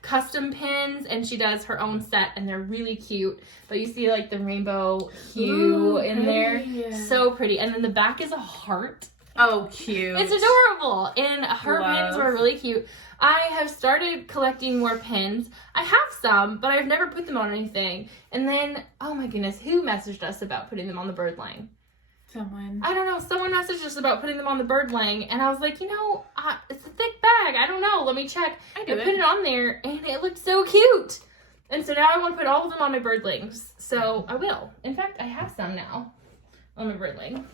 custom pins, and she does her own set, and they're really cute. But you see like the rainbow hue in there. So pretty. And then the back is a heart. Oh, cute. It's adorable. And her pins were really cute. I have started collecting more pins. I have some, but I've never put them on anything. And then, oh my goodness, who messaged us about putting them on the birdling? Someone. I don't know. Someone messaged us about putting them on the birdling, and I was like, you know, it's a thick bag. I don't know. Let me check. I put it on there, and it looked so cute. And so now I want to put all of them on my birdlings. So I will. In fact, I have some now on my birdling.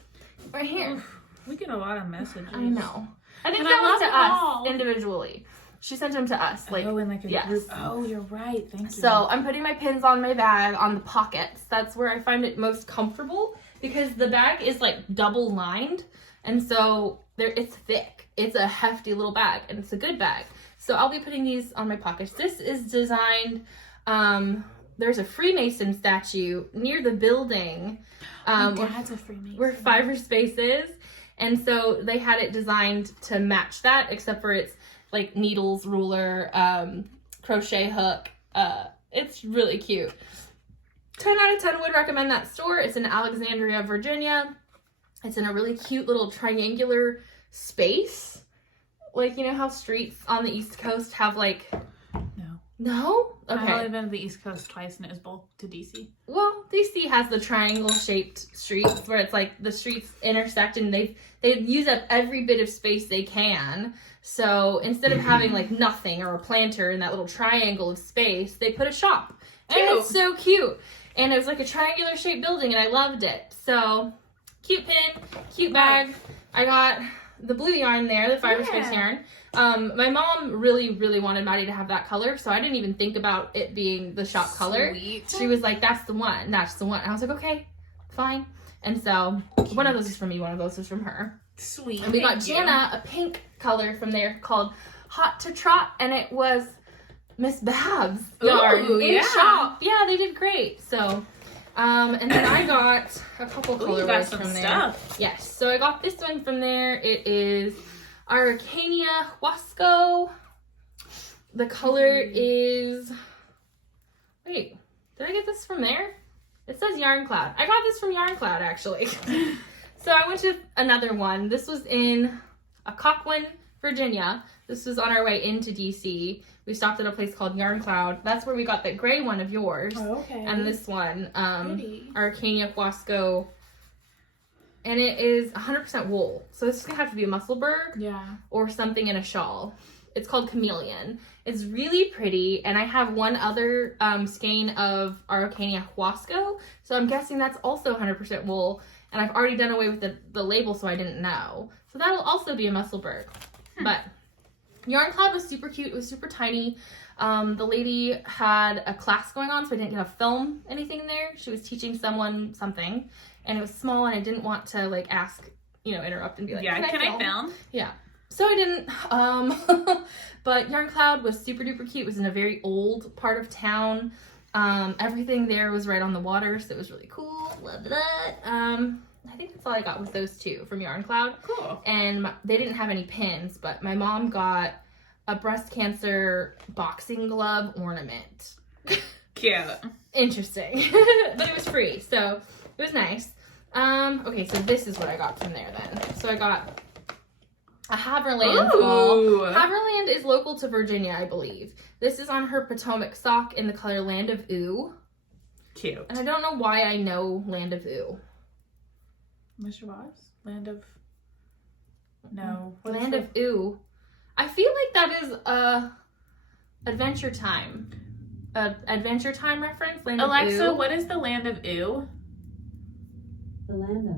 Right here. Oof, we get a lot of messages. I know. I think that was to us individually. She sent them to us. Like, in like a group. Oh, you're right. Thank you. So I'm putting my pins on my bag on the pockets. That's where I find it most comfortable because the bag is like double lined. And so it's thick. It's a hefty little bag, and it's a good bag. So I'll be putting these on my pockets. This is designed, there's a Freemason statue near the building. Dad's a Freemason. Where Fiverr Space is. And so they had it designed to match that, except for it's like needles, ruler, crochet hook. It's really cute. 10 out of 10 would recommend that store. It's in Alexandria, Virginia. It's in a really cute little triangular space. Like, you know how streets on the East Coast have like... No? Okay. I've only been to the East Coast twice, and it was both to DC. Well, DC has the triangle-shaped streets where it's like the streets intersect, and they use up every bit of space they can. So instead of having like nothing or a planter in that little triangle of space, they put a shop. And it's so cute. And it was like a triangular-shaped building, and I loved it. So cute pin, cute bag. I got the blue yarn there, the Fiverr Space yarn. My mom really, really wanted Maddie to have that color, so I didn't even think about it being the shop color. She was like, that's the one, that's the one. And I was like, okay, fine. And so one of those is from me, one of those is from her. Sweet. And we got Jana a pink color from there called Hot to Trot, and it was Miss Babs yarn in shop. Yeah, they did great. So, and then I got a couple colorways from there. Stuff. Yes, so I got this one from there. It is Araucania Huasco. The color is, wait, did I get this from there? It says Yarn Cloud. I got this from Yarn Cloud, actually. So I went to another one. This was in Occoquan, Virginia. This was on our way into DC. We stopped at a place called Yarn Cloud. That's where we got that gray one of yours. Oh, okay. And this one, Araucania Huasco. And it is 100% wool. So this is going to have to be a Musselburgh or something in a shawl. It's called Chameleon. It's really pretty. And I have one other skein of Araucania Huasco. So I'm guessing that's also 100% wool. And I've already done away with the label, so I didn't know. So that'll also be a Musselburgh. But Yarn Cloud was super cute. It was super tiny. The lady had a class going on, so I didn't get to film anything there. She was teaching someone something. And it was small, and I didn't want to, like, ask, you know, interrupt and be like, can I film? Yeah. So I didn't. But Yarn Cloud was super duper cute. It was in a very old part of town. Everything there was right on the water, so it was really cool. Loved that. I think that's all I got with those two from Yarn Cloud. Cool. And they didn't have any pins, but my mom got a breast cancer boxing glove ornament. Cute. Interesting. But it was free, so it was nice. Okay, so this is what I got from there then. So I got a Haverland ball. Haverland is local to Virginia, I believe. This is on her Potomac sock in the color Land of Ooh. Cute. And I don't know why I know Land of Ooh. Mr. Boss? Land of... No. Land of Ooh. I feel like that is Adventure Time. Adventure Time reference? Land of Ooh. Alexa, what is the Land of Ooh? The land of.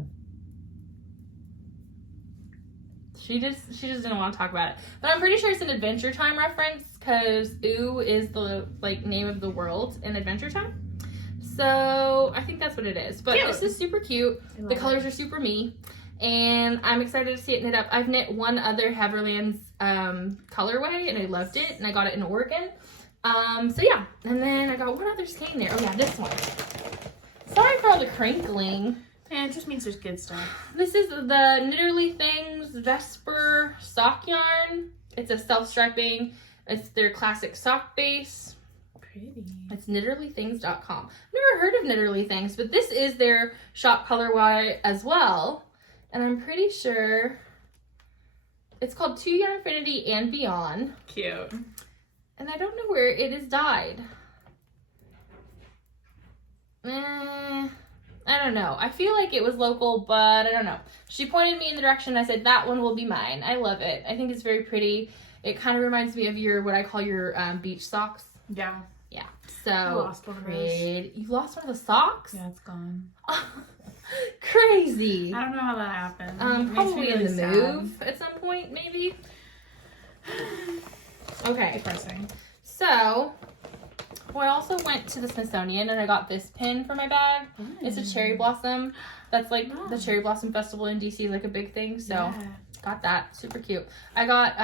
She just didn't want to talk about it. But I'm pretty sure it's an Adventure Time reference because Ooh is the like name of the world in Adventure Time. So I think that's what it is. But this is super cute. The colors are super me. And I'm excited to see it knit up. I've knit one other Haverland's colorway and I loved it. And I got it in Oregon. So yeah. And then I got one other skein there. Oh yeah, this one. Sorry for all the crinkling. Yeah, it just means there's good stuff. This is the Knitterly Things Vesper sock yarn. It's a self-striping. It's their classic sock base. Pretty. It's knitterlythings.com. Never heard of Knitterly Things, but this is their shop colorway as well. And I'm pretty sure it's called To Yarnfinity and Beyond. Cute. And I don't know where it is dyed. I don't know. I feel like it was local, but I don't know. She pointed me in the direction. I said, that one will be mine. I love it. I think it's very pretty. It kind of reminds me of your, what I call your beach socks. Yeah. Yeah. So I lost one of those. You lost one of the socks? Yeah, it's gone. Crazy. I don't know how that happened. It makes me Probably really in the sad. move at some point, maybe. Okay. Depressing. So, I also went to the Smithsonian and I got this pin for my bag. It's a cherry blossom. That's like the cherry blossom festival in DC is like a big thing. So, yeah. got that. Super cute. I got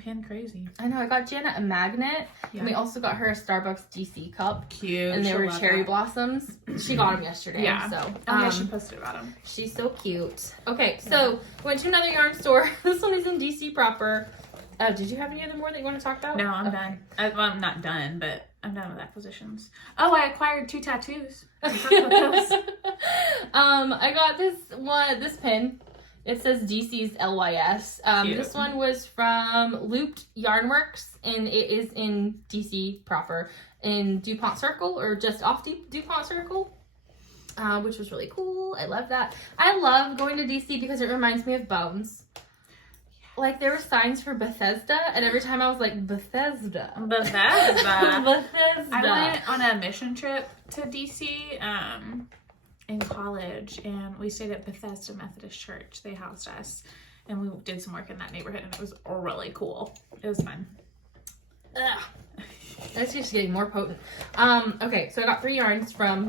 Pin crazy. I know, I got Janet a magnet. Yeah. And we also got her a Starbucks DC cup. Cute. And they She'll were love cherry that. blossoms. She got them yesterday. Yeah. So, Oh, yeah, she posted about them. she's so cute. Okay, so went to another yarn store. This one is in DC proper. Did you have any other more that you want to talk about? No, I'm done. Well, I'm not done, but I'm done with acquisitions. Oh, I acquired 2 tattoos. Can we talk about those? I got this pin. It says DC's LYS. Cute. This one was from Looped Yarnworks, and it is in DC proper, in DuPont Circle, or just off DuPont Circle, which was really cool. I love that. I love going to DC because it reminds me of Bones. Like, there were signs for Bethesda, and every time I was like, Bethesda. Bethesda. Bethesda. I went on a mission trip to DC in college, and we stayed at Bethesda Methodist Church. They housed us, and we did some work in that neighborhood, and it was really cool. It was fun. Ugh. That's just getting more potent. Okay, so I got 3 yarns from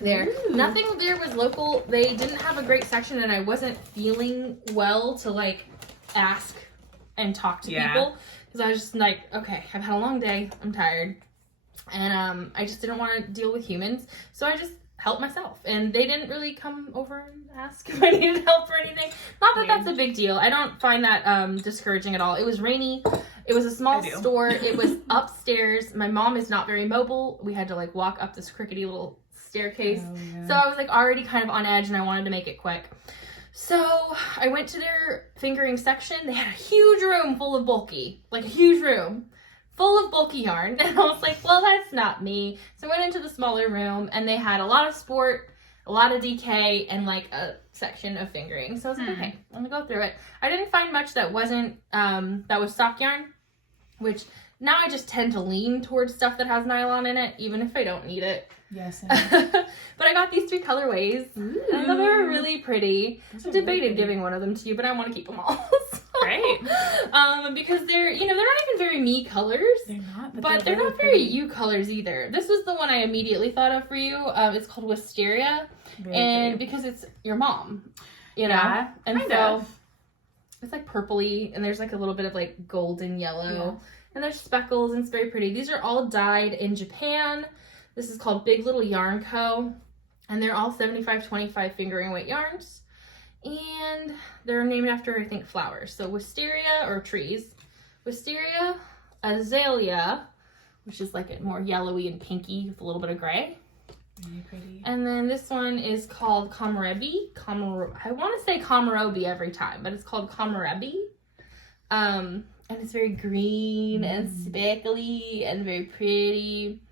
there. Ooh. Nothing there was local. They didn't have a great section, and I wasn't feeling well to, like, ask and talk to people, because I was just like, okay, I've had a long day, I'm tired, and I just didn't want to deal with humans, so I just helped myself, and they didn't really come over and ask if I needed help or anything. Not that that's a big deal. I don't find that discouraging at all. It was rainy. It was a small store. It was upstairs. My mom is not very mobile. We had to like walk up this crickety little staircase. So I was like already kind of on edge, and I wanted to make it quick. So I went to their fingering section. They had a huge room full of bulky, like a huge room full of bulky yarn. And I was like, well, that's not me. So I went into the smaller room, and they had a lot of sport, a lot of DK, and like a section of fingering. So I was like, okay, I'm gonna go through it. I didn't find much that wasn't, that was sock yarn, which now I just tend to lean towards stuff that has nylon in it, even if I don't need it. Yes. But I got these 3 colorways. I thought they were really pretty. I debated giving one of them to you, but I want to keep them all. So, Great. Because they're, they're not even very me colors. They're not, But they're not very you colors either. This was the one I immediately thought of for you. It's called Wisteria. And because it's your mom, you know? Yeah, and kind so of. it's like purpley, and there's like a little bit of like golden yellow. And there's speckles, and it's very pretty. These are all dyed in Japan. This is called Big Little Yarn Co. And they're all 75-25 fingering weight yarns. And they're named after, I think, flowers. So Wisteria, or trees. Wisteria, Azalea, which is like a more yellowy and pinky with a little bit of gray. Really pretty. And then this one is called Komarebi. I want to say Komarobi every time, but it's called Komarebi. And it's very green and speckly and very pretty.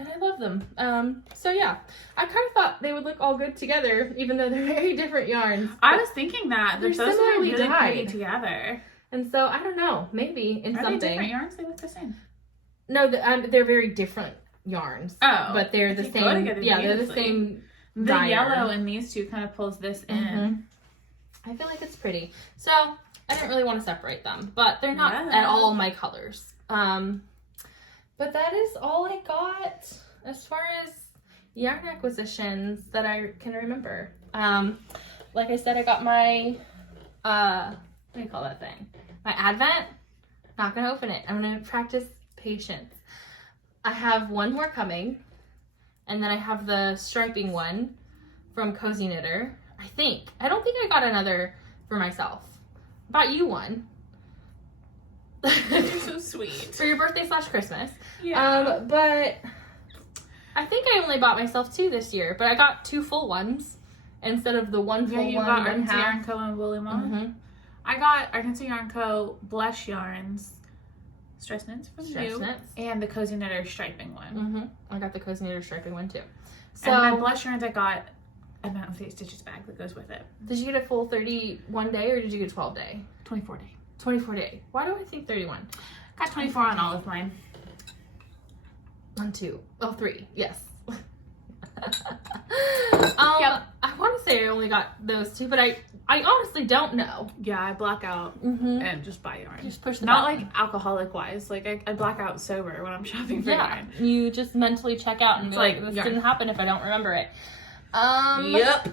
And I love them. So yeah, I kind of thought they would look all good together, even though they're very different yarns. I was thinking that. They're Those are similarly really dyed. pretty together. And so I don't know, maybe in Are something. they different yarns? They look the same. No, they're very different yarns. Oh, but they're the they go same. together Yeah, they're the beautifully. same. The dyer. yellow in these 2 kind of pulls this in. I feel like it's pretty. So I didn't really want to separate them, but they're not at all my colors. But that is all I got as far as yarn acquisitions that I can remember. Like I said, I got my, what do you call that thing? My Advent. Not gonna open it. I'm gonna practice patience. I have one more coming, and then I have the striping one from Cozy Knitter. I don't think I got another for myself. Bought you one. You're so sweet. For your birthday / Christmas. Yeah. But I think I only bought myself 2 this year, but I got 2 full ones instead of the one full you one. got and Arkansas half. Yarn Co. and Woolly Mom. Mm-hmm. I got Arkansas Yarn Co. Blush Yarns, Stress Knits from Stress you, Knits. and the Cozy Knitter striping one. Mm-hmm. I got the Cozy Knitter striping one too. So And my Blush Yarns, I got a Mountain State Stitches bag that goes with it. did you get a full 31 day or did you get 12 day? 24 day. 24 day. Why do I think 31? Got 24 on all of mine. 1, 2. Oh, 3. Yes. Yep. I want to say I only got those 2, but I honestly don't know. Yeah, I black out Mm-hmm. and just buy yarn. Just push the Not button. like alcoholic wise. Like I black out sober when I'm shopping for Yeah, yarn. you just mentally check out and It's be like, like this yarn. didn't happen if I don't remember it. Yep.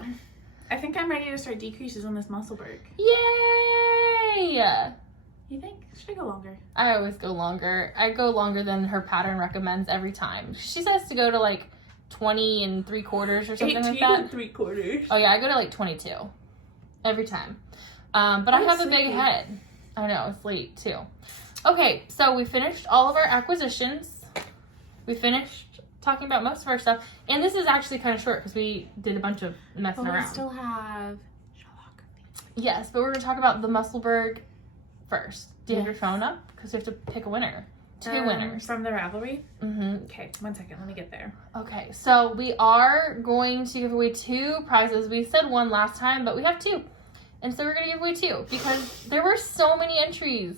I think I'm ready to start decreases on this Musselburgh. Yay! You think? Should I go longer? I always go longer. I go longer than her pattern recommends every time. She says to go to like 20 3/4 or something like that. 3/4. Oh yeah, I go to like 22 every time. But I have a big sweet. head. I know, it's late too. Okay, so we finished all of our acquisitions. We finished talking about most of our stuff. And this is actually kind of short because we did a bunch of messing But we around. still have Shawlography. Yes, but we're going to talk about the Musselburgh first. Do you have your Yes. phone up? Because we have to pick a winner. 2 winners. From the Ravelry? Mm-hmm. Okay, 1 second. Let me get there. Okay, so we are going to give away 2 prizes. We said 1 last time, but we have 2. And so we're going to give away 2 because there were so many entries.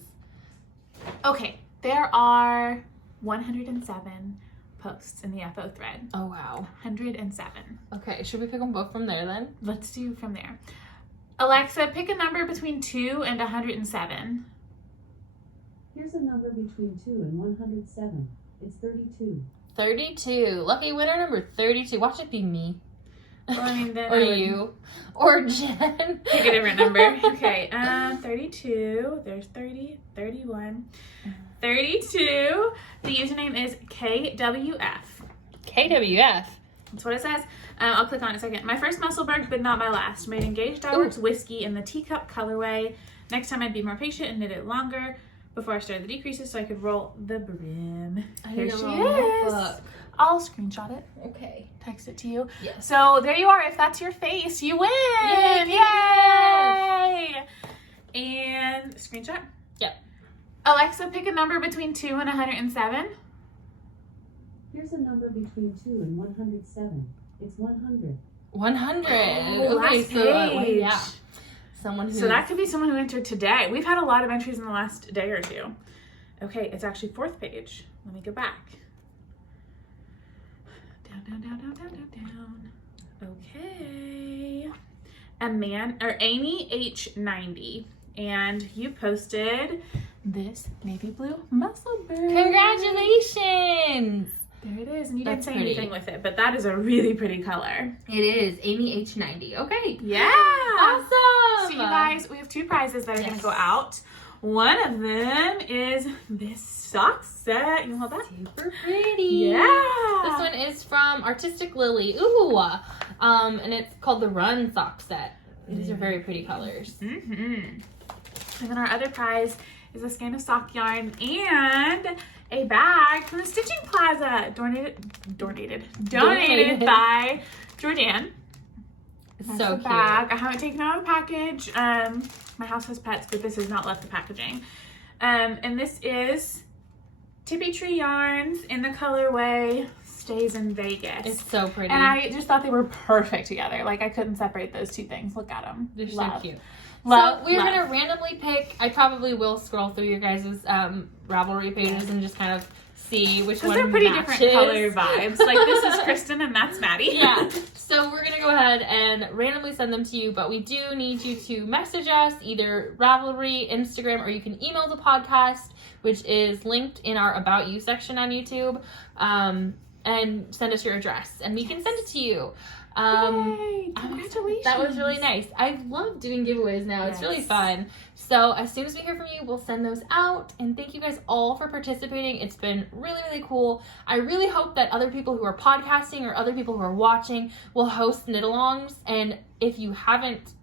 Okay, there are 107 posts in the FO thread. Oh, wow. 107. Okay, should we pick them both from there then? Let's do from there. Alexa, pick a number between 2 and 107. Here's a number between 2 and 107. It's 32. 32. Lucky winner number 32. Watch it be me. Well, I mean, then Or I would you. Or Jen. pick a different number. Okay, 32. There's 30, 31, 32. The username is KWF. KWF. That's what it says. I'll click on it in a second. My first Musselburgh, but not my last. Made Engaged Dyeworks Whiskey in the teacup colorway. Next time I'd be more patient and knit it longer before I started the decreases so I could roll the brim. Here she is. I'll screenshot it. Okay. Text it to you. Yes. So there you are. If that's your face, you win. Yay! Yay! And screenshot. Yep. Alexa, pick a number between 2 and 107. Here's a number between 2 and 107. It's 100. 100. Oh, okay, last so page. yeah. Someone who So that could be someone who entered today. We've had a lot of entries in the last day or 2. Okay, it's actually 4th page. Let me go back. Down. Okay. Amy H90. And you posted this navy blue Musselburgh. Congratulations! There it is. And you That's didn't say pretty. anything with it, but that is a really pretty color. It is Amy H90. Okay. Yeah. Awesome! So you guys, we have 2 prizes that are going to go out. One of them is this sock set. You can hold that? Super pretty. Yeah. This one is from Artistic Lily. Ooh. And it's called the Run sock set. These are very pretty colors. Mm-hmm. And then our other prize is a skein of sock yarn and a bag from the Stitching Plaza. Donated by Jordan. It's That's so the cute. bag. I haven't taken out of the package. My house has pets, but this has not left the packaging. And this is Tippy Tree Yarns in the colorway Stays in Vegas. It's so pretty. And I just thought they were perfect together. Like, I couldn't separate those 2 things. Look at them. They're so Love. cute. Love, So we're love. going to randomly pick, I probably will scroll through your guys' Ravelry pages and just kind of see which one Because they're pretty matches. different color vibes. Like, this is Christen and that's Maddie. Yeah. So we're going to go ahead and randomly send them to you, but we do need you to message us, either Ravelry, Instagram, or you can email the podcast, which is linked in our About You section on YouTube, and send us your address, and we can send it to you. Yay! Congratulations. That was really nice. I love doing giveaways now. It's really fun. So as soon as we hear from you, we'll send those out. And thank you guys all for participating. It's been really, really cool. I really hope that other people who are podcasting or other people who are watching will host knit-alongs. And if you haven't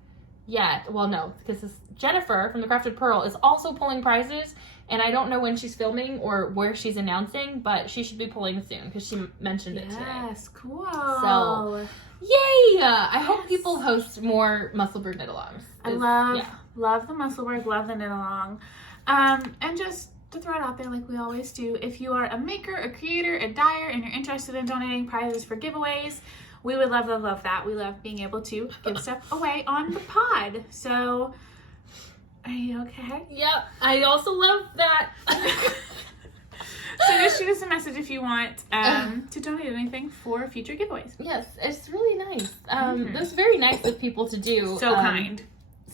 yet, well, no, because Jennifer from the Crafted Purl is also pulling prizes. And I don't know when she's filming or where she's announcing, but she should be pulling soon because she mentioned it today. Yes, cool. So, yay! I hope people host more Musselburgh knit-alongs. I love the Musselburgh, love the knit-along. And just to throw it out there like we always do, if you are a maker, a creator, a dyer, and you're interested in donating prizes for giveaways, we would love, love, love that. We love being able to give stuff away on the pod. So, are you okay? Yep. I also love that. So just shoot us a message if you want to donate anything for future giveaways. Yes, it's really nice. That's very nice of people to do. So kind.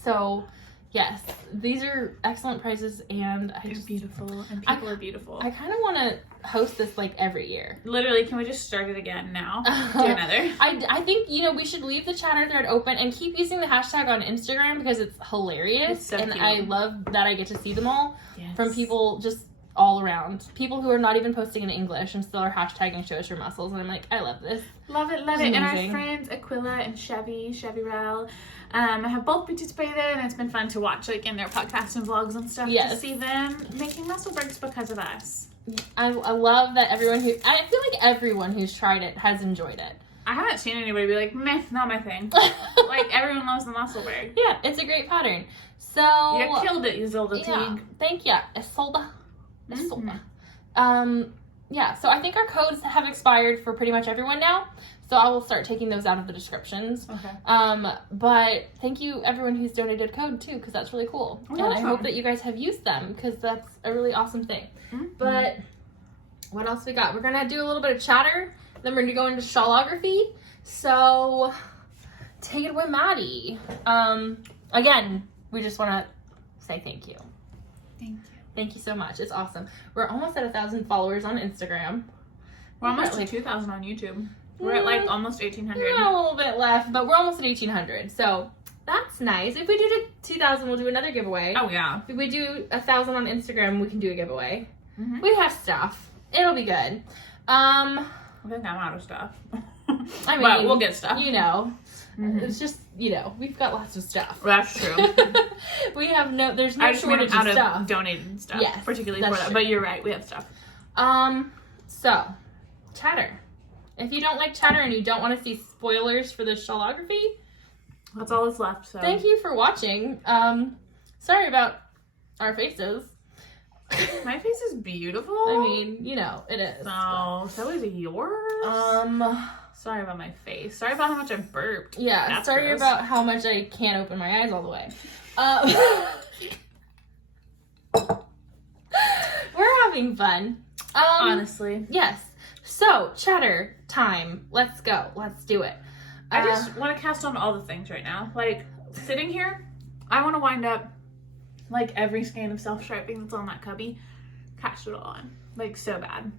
So, yes, these are excellent prizes, and They're beautiful, and people are beautiful. I kind of want to host this like every year. Literally, can we just start it again now? Do another. I think, we should leave the chatter thread open and keep using the hashtag on Instagram because it's hilarious. It's so and cute. I love that I get to see them all from people just all around. People who are not even posting in English and still are hashtagging Show Us Your Muscles. And I'm like, I love this. Love it, love it. And our friends Aquila and Chevyrell have both participated, and it's been fun to watch in their podcasts and vlogs and stuff to see them making Musselburghs because of us. I love that I feel like everyone who's tried it has enjoyed it. I haven't seen anybody be like, meh, not my thing. Everyone loves the Musselburgh. Yeah, it's a great pattern. So you killed it, Ysolda Teague. Thank you, Ysolda. So I think our codes have expired for pretty much everyone now. So I will start taking those out of the descriptions. Okay. But thank you everyone who's donated code too, because that's really cool. And I hope that you guys have used them because that's a really awesome thing. But what else we got? We're gonna do a little bit of chatter, then we're gonna go into Shawlography. So take it away, Maddie. Again, we just want to say thank you. Thank you. Thank you so much. It's awesome. We're almost at 1,000 followers on Instagram. We're almost at 2,000 on YouTube. We're at almost 1,800. We got a little bit left, but we're almost at 1,800. So that's nice. If we do 2,000, we'll do another giveaway. Oh yeah. If we do 1,000 on Instagram, we can do a giveaway. We have stuff. It'll be good. I think I'm out of stuff. I mean, but we'll get stuff. It's just we've got lots of stuff. That's true. There's no shortage of stuff. Donated stuff, yes, particularly for that. True. But you're right, we have stuff. So chatter. If you don't like chatter and you don't want to see spoilers for the Shawlography, that's all that's left. So thank you for watching. Sorry about our faces. My face is beautiful. I mean, it is. So is yours. Sorry about my face. Sorry about how much I burped. Yeah, that's sorry gross. about how much I can't open my eyes all the way. We're having fun. Honestly. Yes. So, chatter time. Let's go. Let's do it. I just want to cast on all the things right now. Sitting here, I want to wind up every skein of self-striping that's on that cubby. Cast it all on. So bad.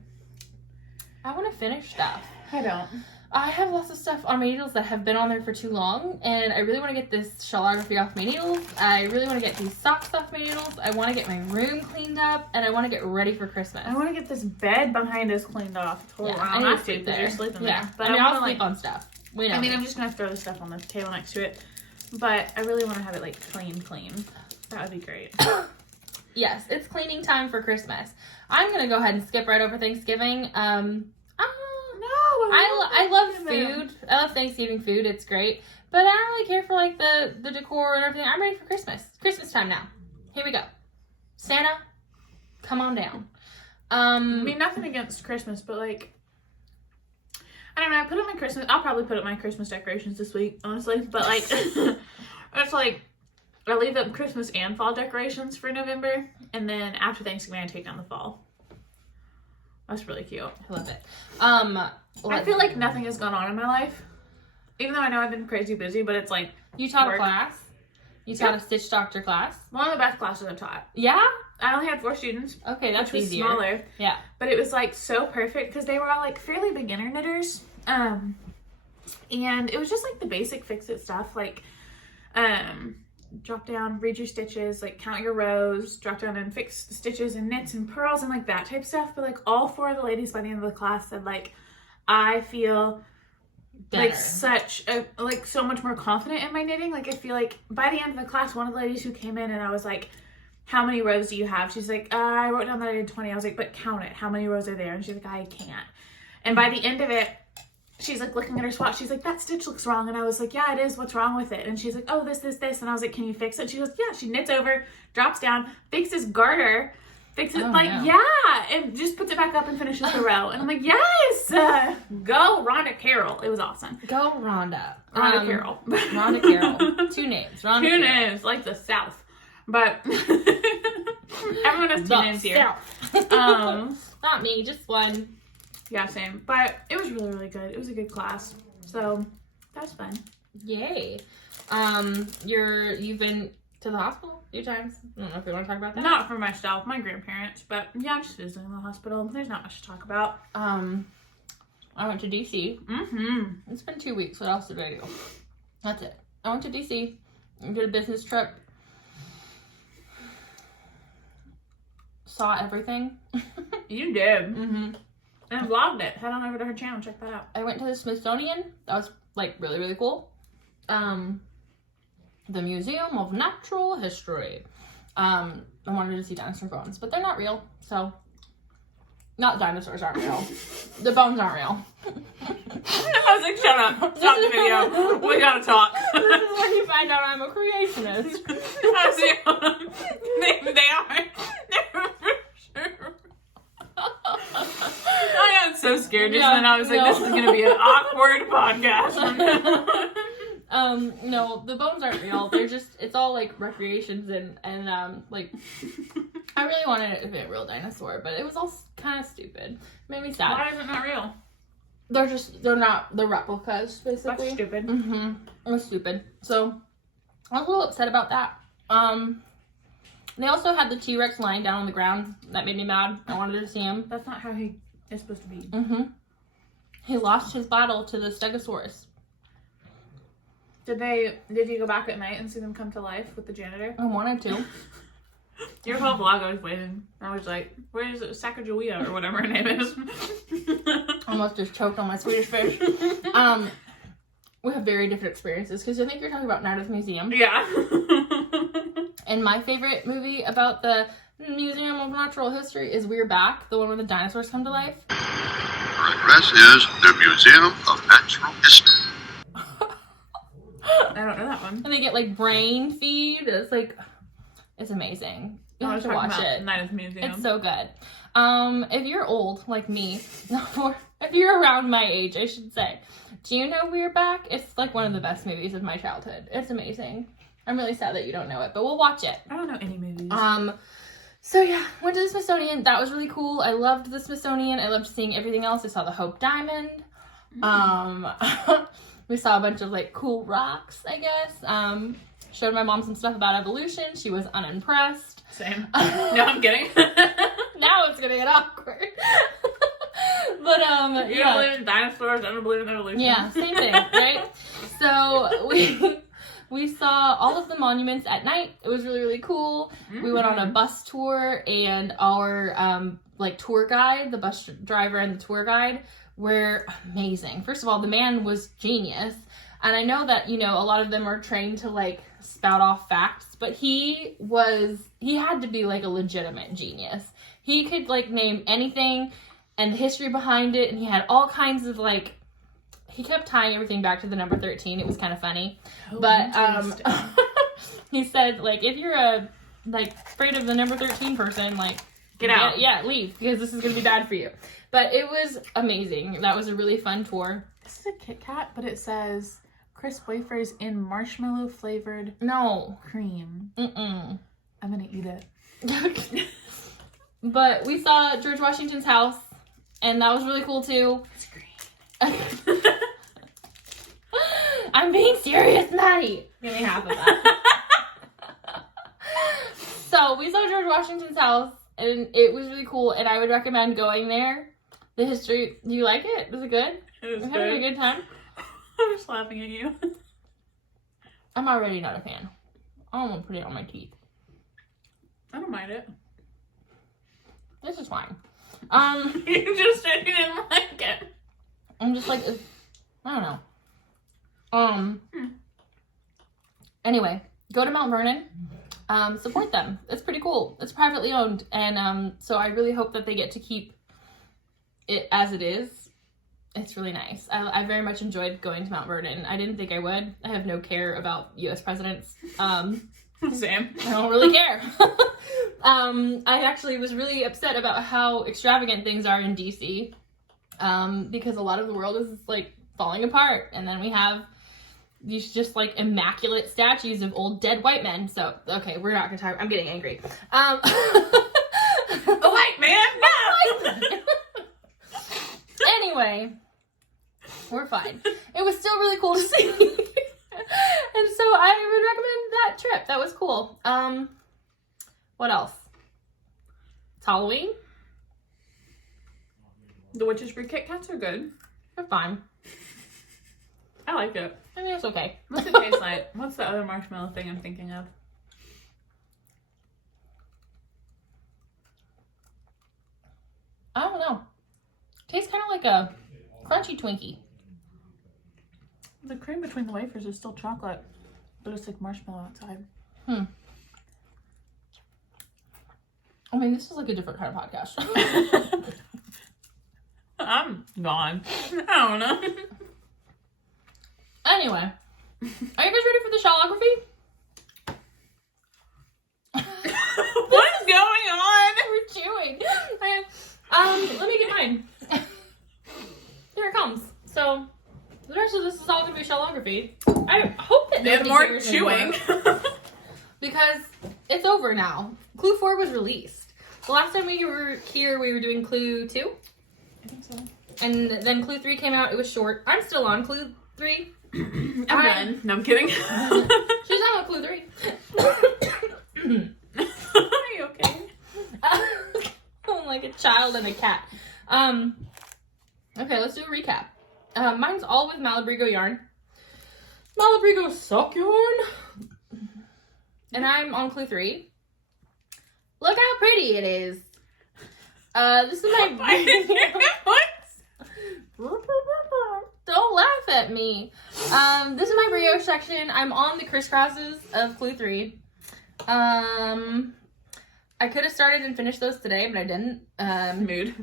I want to finish stuff. I don't. I have lots of stuff on my needles that have been on there for too long, and I really want to get this Shawlography off my needles. I really want to get these socks off my needles. I want to get my room cleaned up, and I want to get ready for Christmas. I want to get this bed behind us cleaned off. Totally. Yeah, I don't have to because you're sleeping there. But I'll sleep on stuff. We know. I'm just going to throw the stuff on the table next to it, but I really want to have it clean. That would be great. Yes, it's cleaning time for Christmas. I'm going to go ahead and skip right over Thanksgiving. I love food. I love Thanksgiving food. It's great. But I don't really care for the decor and everything. I'm ready for Christmas. Christmas time now. Here we go. Santa, come on down. I mean, nothing against Christmas, but I don't know. I'll probably put up my Christmas decorations this week, honestly. But it's I leave up Christmas and fall decorations for November, and then after Thanksgiving I take down the fall. That's really cute. I love it. I feel like nothing has gone on in my life. Even though I know I've been crazy busy, but it's you taught work. A class? You taught a Stitch Doctor class? One of the best classes I've taught. Yeah? I only had 4 students. Okay, that's which was easier. Smaller. Yeah. But it was so perfect because they were all fairly beginner knitters. And it was just like the basic fix-it stuff, like drop down, read your stitches, like count your rows, drop down and fix stitches and knits and purls and like that type stuff. But like all 4 of the ladies by the end of the class said like, I feel better. like so much more confident in my knitting. Like I feel like by the end of the class, one of the ladies who came in and I was like, how many rows do you have? She's like, I wrote down that I did 20. I was like, but count it. How many rows are there? And she's like, I can't. And by the end of it, she's like looking at her swatch. She's like, that stitch looks wrong. And I was like, yeah, it is. What's wrong with it? And she's like, oh, this. And I was like, can you fix it? She goes, yeah. She knits over, drops down, fixes garter, fixes yeah, and just puts it back up and finishes the row. And I'm like, yes, go Rhonda Carroll. It was awesome. Go Rhonda. Carroll. Rhonda Carroll. 2 names. Rhonda Two Carroll. names, like the South. But everyone has 2 names here. Not me, just one. Yeah, same. But it was really, really good. It was a good class. So that was fun. Yay. You've been to the hospital a few times. I don't know if you want to talk about that. Not for myself, my grandparents, but yeah, just visiting the hospital. There's not much to talk about. I went to DC. Mm-hmm. It's been 2 weeks. What else did I do? That's it. I went to DC. I did a business trip. Saw everything. You did. Mm-hmm. And vlogged it. Head on over to her channel and check that out. I went to the Smithsonian. That was like really, really cool. The Museum of Natural History. I wanted to see dinosaur bones, but they're not real. So, not dinosaurs aren't real. The bones aren't real. I was like, shut up. Stop the video. We gotta talk. This is when you find out I'm a creationist. They are. They're for sure. I got so scared just then. I was like, this is gonna be an awkward podcast. No, the bones aren't real. They're just, it's all like recreations and like, I really wanted it to be a real dinosaur, but it was all kind of stupid. It made me sad. Why is it not real? They're replicas, basically. That's stupid. Mm-hmm. It was stupid. So, I was a little upset about that. They also had the T-Rex lying down on the ground. That made me mad. I wanted to see him. That's not how he is supposed to be. Mm-hmm. He lost his battle to the Stegosaurus. Did you go back at night and see them come to life with the janitor? I wanted to. Your whole vlog, I was waiting. I was like, where is it? Sacagawea or whatever her name is. Almost just choked on my Swedish fish. We have very different experiences because I think you're talking about Night at the Museum. Yeah. And my favorite movie about the Museum of Natural History is We're Back, the one where the dinosaurs come to life. Our address is the Museum of Natural History. I don't know that one. And they get like brain feed. It's like, it's amazing. You have to watch it. Night at the Museum. It's so good. If you're old like me, or if you're around my age, I should say, do you know We're Back? It's like one of the best movies of my childhood. It's amazing. I'm really sad that you don't know it, but we'll watch it. I don't know any movies. So yeah, went to the Smithsonian. That was really cool. I loved the Smithsonian. I loved seeing everything else. I saw the Hope Diamond. We saw a bunch of like cool rocks, I guess. Showed my mom some stuff about evolution. She was unimpressed. Same. No, I'm kidding. Now it's gonna get awkward. But you don't believe in dinosaurs, I don't believe in evolution. Yeah, same thing, right? So we saw all of the monuments at night. It was really, really cool. Mm-hmm. We went on a bus tour, and our like tour guide, the bus driver and the tour guide were amazing. First of all, the man was genius. And I know that, you know, a lot of them are trained to like spout off facts, but he had to be like a legitimate genius. He could like name anything and the history behind it, and he had all kinds of like, he kept tying everything back to the number 13. It was kind of funny. Oh, but he said like, if you're afraid of the number 13 person, like get out. Yeah, leave, because this is going to be bad for you. But it was amazing. That was a really fun tour. This is a Kit Kat, but it says crisp wafers in marshmallow flavored cream. I'm gonna eat it. But we saw George Washington's house, and that was really cool too. It's green. I'm being serious, Maddie. Give me half of that. So we saw George Washington's house, and it was really cool, and I would recommend going there. The history, do you like it? Was it good? It was We're having a good time. I'm just laughing at you. I'm already not a fan. I don't want to put it on my teeth. I don't mind it. This is fine. You just said you didn't like it. I'm just like, I don't know. Anyway, go to Mount Vernon. Support them. It's pretty cool. It's privately owned, and so I really hope that they get to keep it as it is. It's really nice. I very much enjoyed going to Mount Vernon. I didn't think I would. I have no care about U.S. presidents. Same. I don't really care. I actually was really upset about how extravagant things are in D.C. Because a lot of the world is like falling apart, and then we have these just like immaculate statues of old dead white men. So okay, we're not gonna talk. I'm getting angry. A white man. No. Anyway, we're fine. It was still really cool to see. And so I would recommend that trip. That was cool. What else? It's Halloween. The Witch's Brew Kit Kats are good. They're fine. I like it. I mean, it's okay. What's it taste like? What's the other marshmallow thing I'm thinking of? I don't know. Tastes kind of like a crunchy Twinkie. The cream between the wafers is still chocolate, but it's like marshmallow outside. I mean, this is like a different kind of podcast. I'm gone. I don't know. Anyway, are you guys ready for the Shawlography? What's going on? We're chewing. Let me get mine. Here it comes. So, the rest of this is all going to be Shawlography. I hope that There's nobody more cares chewing. anymore, because it's over now. Clue 4 was released. The last time we were here, we were doing Clue 2. I think so. And then Clue 3 came out. It was short. I'm still on Clue 3. I'm done. No, I'm kidding. She's on with Clue 3. Are you okay? I'm like a child and a cat. Okay, let's do a recap. Mine's all with Malabrigo yarn. Malabrigo sock yarn. And I'm on Clue 3. Look how pretty it is. This is my... Don't laugh at me. This is my brioche section. I'm on the crisscrosses of Clue 3. I could have started and finished those today, but I didn't. Mood.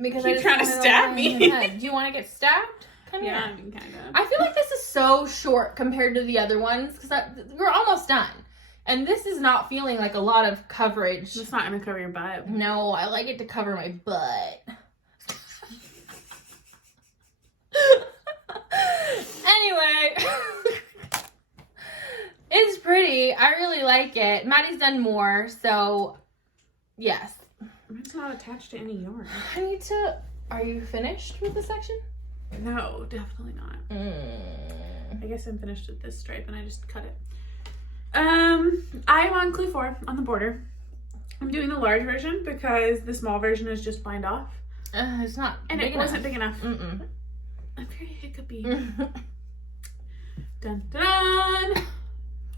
Because You're trying to stab me. Do you want to get stabbed? Come Yeah, here. I mean, kind of. I feel like this is so short compared to the other ones because we're almost done. And this is not feeling like a lot of coverage. It's not going to cover your butt. No, I like it to cover my butt. Anyway, it's pretty. I really like it. Maddie's done more, so yes. It's not attached to any yarn. I need to... Are you finished with the section? No, definitely not. I guess I'm finished with this stripe and I just cut it. I'm on Clue 4 on the border. I'm doing the large version because the small version is just bind off. It's not And big it wasn't big enough. Mm-mm. I'm very hiccupy. Dun dun!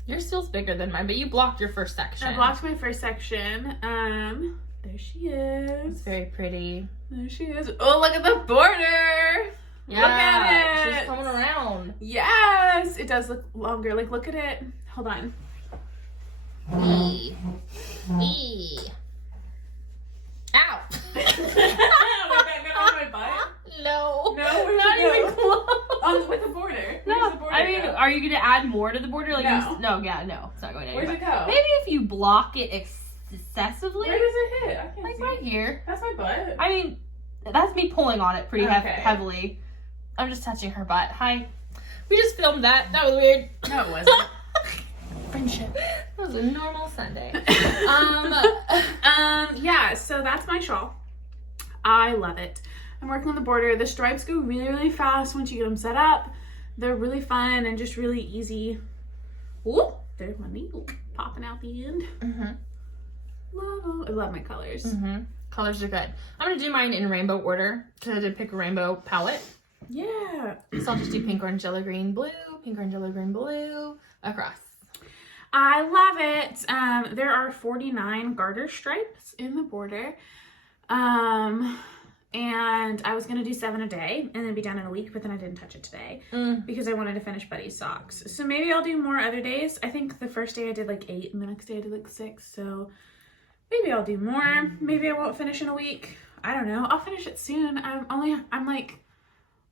Your steel's bigger than mine, but you blocked your first section. I blocked my first section. There she is. It's very pretty. There she is. Oh, look at the border! Yeah, Look at it! she's coming around. Yes! It does look longer. Like, look at it. Hold on. Eee. Eee. Ow. No. No, where's Not it go? even close. Oh, with the border. No, Where's the border I mean, go? are you going to add more to the border? Like No. no, it's not going anywhere. Where's it go? Maybe if you block it excessively. Where does it hit? I can't Like see. right here. That's my butt. I mean, that's me pulling on it pretty Okay. heavily. I'm just touching her butt. Hi. We just filmed that. That was weird. No, it wasn't. Friendship. That was a normal Sunday. Yeah, so that's my shawl. I love it. I'm working on the border. The stripes go really, really fast once you get them set up. They're really fun and just really easy. Ooh, there's my needle popping out the end. I love my colors. Colors are good. I'm going to do mine in rainbow order because I did pick a rainbow palette. Yeah. So I'll just do pink, orange, yellow, green, blue, pink, orange, yellow, green, blue across. I love it. There are 49 garter stripes in the border. And I was going to do 7 a day and then be done in a week, but then I didn't touch it today because I wanted to finish Buddy's socks. So maybe I'll do more other days. I think the first day I did like 8 and the next day I did like 6. So maybe I'll do more. Maybe I won't finish in a week. I don't know. I'll finish it soon. I'm like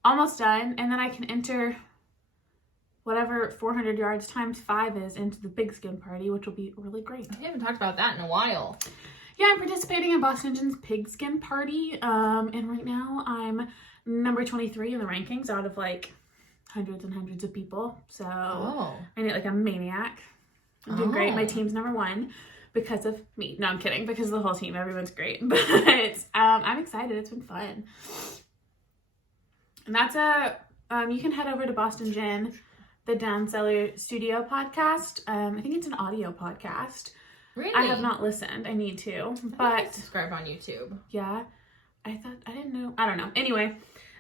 almost done, and then I can enter whatever 400 yards times 5 is into the big skin party, which will be really great. We haven't talked about that in a while. Yeah, I'm participating in Boston Engine's pigskin party, and right now I'm number 23 in the rankings out of like hundreds and hundreds of people. So I need like a maniac. I'm doing great. My team's number 1 because of me. No, I'm kidding. Because of the whole team. Everyone's great. But I'm excited. It's been fun. And that's you can head over to Boston Gin, the Down Cellar Studio podcast. I think it's an audio podcast. Really? I have not listened. I need to. But subscribe on YouTube. Yeah. I didn't know. I don't know. Anyway,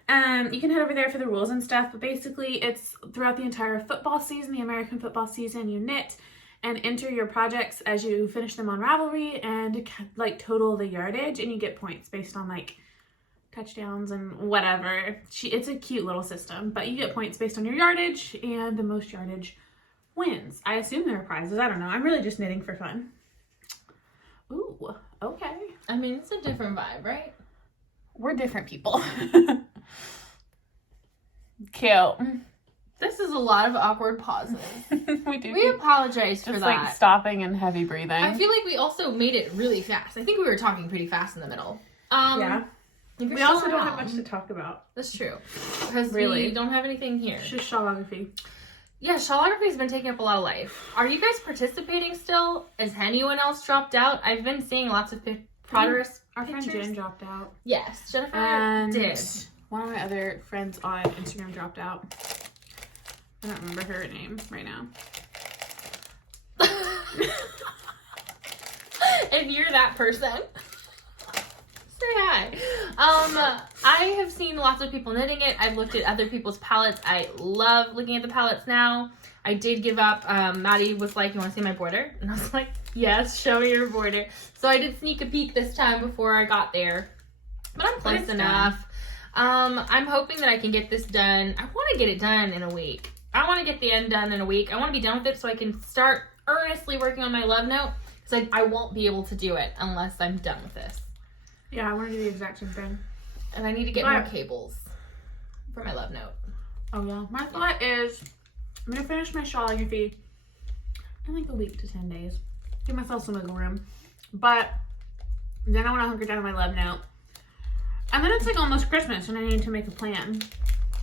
you can head over there for the rules and stuff. But basically, it's throughout the entire football season, the American football season, you knit and enter your projects as you finish them on Ravelry and like total the yardage, and you get points based on like touchdowns and whatever. It's a cute little system, but you get points based on your yardage, and the most yardage wins. I assume there are prizes. I don't know. I'm really just knitting for fun. Ooh, okay. I mean, it's a different vibe, right? We're different people. Cute. This is a lot of awkward pauses. We We apologize for just that. like stopping and heavy breathing. I feel like we also made it really fast. I think we were talking pretty fast in the middle. Yeah. if you're We also still don't have around- much to talk about. That's true. Because Really? we don't have anything here. It's just Shawlography. Yeah, Shawlography's been taking up a lot of life. Are you guys participating still? Has anyone else dropped out? I've been seeing lots of progress Our friend pictures. Jen dropped out. Yes, Jennifer And did. one of my other friends on Instagram dropped out. I don't remember her name right now. If you're that person, say hi. I have seen lots of people knitting it. I've looked at other people's palettes. I love looking at the palettes now. I did give up. Maddie was like, "You want to see my border?" And I was like, "Yes, show me your border." So I did sneak a peek this time before I got there, but I'm close Nice enough. I'm hoping that I can get this done. I want to get it done in a week. I want to get the end done in a week. I want to be done with it so I can start earnestly working on my Lovenote, because I won't be able to do it unless I'm done with this. Yeah, I want to do the exact same thing. And I need to get more cables for my Lovenote. Oh yeah. My thought is I'm gonna finish my Shawlography in like a week to 10 days. Give myself some wiggle room. But then I want to hunker down on my Lovenote. And then it's like almost Christmas and I need to make a plan.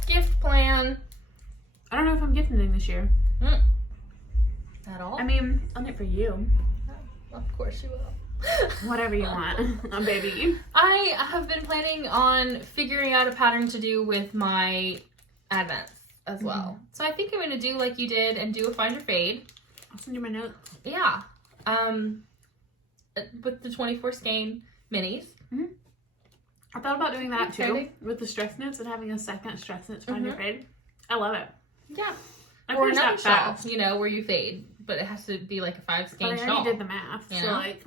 Gift plan. I don't know if I'm gift knitting this year. At all? I mean, I'll knit for you. Of course you will. Whatever you want, baby. I have been planning on figuring out a pattern to do with my advents as well. So I think I'm going to do like you did and do a find or fade. I'll send you my notes. Yeah. With the 24 skein minis. I thought about doing that too, Exciting. with the stress knits and having a second stress knits find your fade. I love it. Yeah. I Or finished another that shawl, fast. you know, where you fade. But it has to be like a 5 skein But I shawl. already did the math, You so know? like,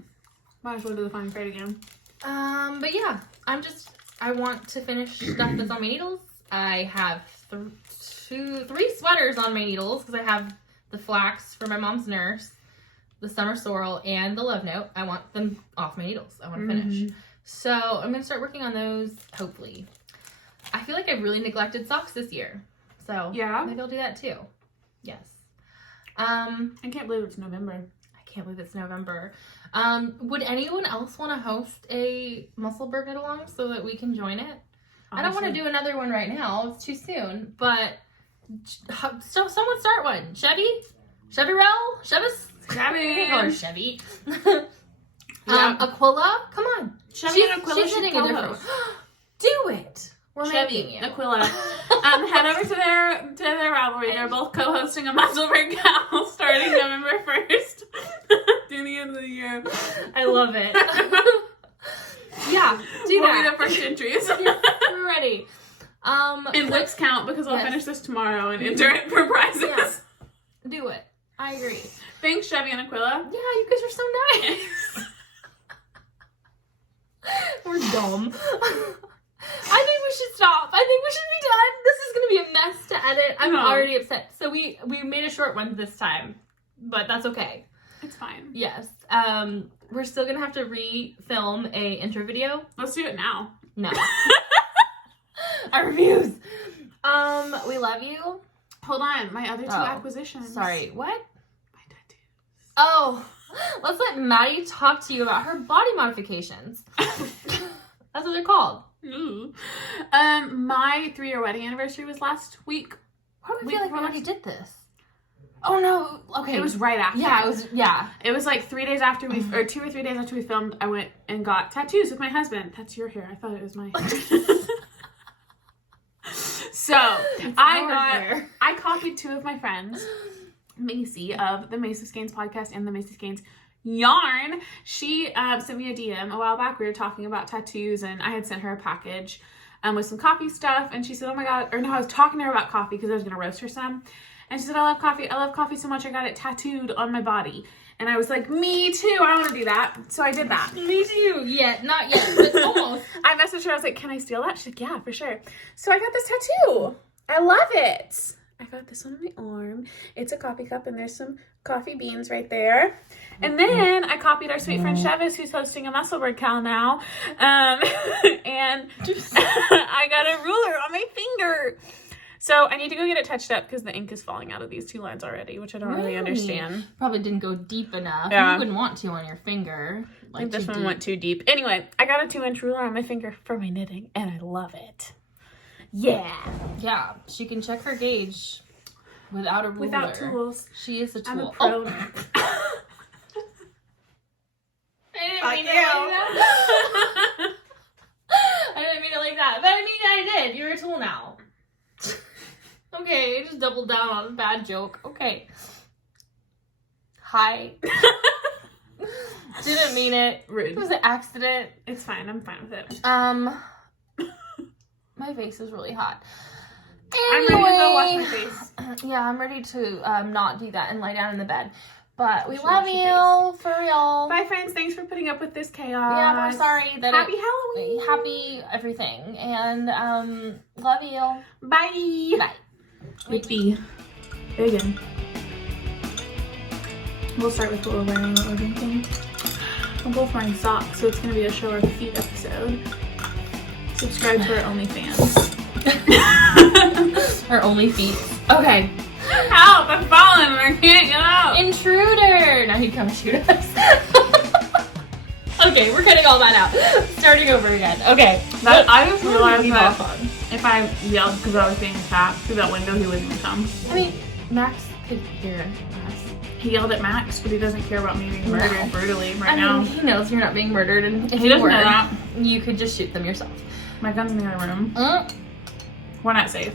might as well do the find fade again. But yeah, I want to finish stuff that's on my needles. I have 3 sweaters on my needles because I have the flax for my mom's nurse, the summer sorrel, and the Lovenote. I want them off my needles. I want to finish. So I'm going to start working on those, hopefully. I feel like I've really neglected socks this year. So Yeah? maybe I'll do that too. Yes. I can't believe it's November. I can't believe it's November. Would anyone else want to host a Musselburgh knit along so that we can join it? I don't want to do another one right now. It's too soon. But so someone start one. Chevyrell? Chevy. Or Chevy. Yeah. Aquila? Come on. Chevy and Aquila she's should knitting a different co-host. one. Do it. We're making Chevy, you. Aquila. Head over to their Ravelry. They're both co-hosting a Musselburgh CAL starting November 1st through the end of the year. I love it. Yeah, do We'll that. be the first entries. We're ready. And And whips count because I'll Yes. finish this tomorrow and enter it for prizes. Yeah. Do it. I agree. Thanks, Chevy and Aquila. Yeah, you guys are so nice. We're dumb. I think we should stop. I think we should be done. This is going to be a mess to edit. I'm No. already upset. So we made a short one this time, but that's okay. It's fine. Yes. We're still going to have to re-film a intro video. Let's do it now. No. I refuse. We love you. Hold on. My other two acquisitions. Sorry. What? My tattoos. Oh, let's let Maddie talk to you about her body modifications. That's what they're called. Ooh. My 3-year wedding anniversary was last week. Why do we Week feel like we before already did this? Oh no. Okay. It was right after. Yeah, it was. Yeah. It was like 3 days after we, or 2 or 3 days after we filmed, I went and got tattoos with my husband. That's your hair. I thought it was my hair. So, I copied 2 of my friends, Macy of the Mace of Skeins podcast and the Mace of Skeins yarn. She sent me a DM a while back. We were talking about tattoos and I had sent her a package with some coffee stuff. And she said, oh my God, or no, I was talking to her about coffee because I was going to roast her some. And she said, I love coffee so much I got it tattooed on my body. And I was like, me too, I want to do that. So I did that. Me too. Yeah, not yet, but almost. I messaged her, I was like, can I steal that? She's like, yeah, for sure. So I got this tattoo. I love it. I got this on my arm. It's a coffee cup and there's some coffee beans right there. And then I copied our sweet friend Chevis, who's hosting a Musselburgh CAL now. And I got a ruler on my finger. So I need to go get it touched up because the ink is falling out of these 2 lines already, which I don't really understand. Probably didn't go deep enough. Yeah. You wouldn't want to on your finger. I think this one went too deep. Anyway, I got a 2-inch ruler on my finger for my knitting, and I love it. Yeah. Yeah, she can check her gauge without a ruler. Without tools. She is a tool. I'm a pro. I didn't Fuck mean you. it like that. I didn't mean it like that. But I mean, I did. You're a tool now. Okay, just doubled down on a bad joke. Okay. Hi. Didn't mean it. Rude. It was an accident. It's fine. I'm fine with it. My face is really hot. I'm ready to go wash my face. Yeah, I'm ready to not do that and lie down in the bed. But we should love wash you your for real. Bye, friends. Thanks for putting up with this chaos. Yeah, we're sorry that Happy Halloween. happy everything, and love you. Bye. Bye. Whippy. Vegan. We'll start with what we're wearing, what we're drinking. I'm both wearing socks, so it's going to be a show our feet episode. Subscribe to our OnlyFans. Her only feet. Okay. Help! I'm falling and I can't get out. Intruder! Now he comes shoot us. Okay, we're cutting all that out. Starting over again. Okay. I just realized leave that off on. if I yelled because I was being attacked through that window, he wouldn't come. I mean, Max could hear us. He yelled at Max, but he doesn't care about me being murdered brutally right I now. mean, he knows you're not being murdered, and if He you doesn't were, know that. you could just shoot them yourself. My gun's in the other room. Mm. We're not safe.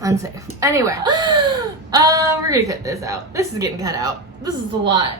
Unsafe. Anyway, we're gonna cut this out. This is getting cut out. This is a lot.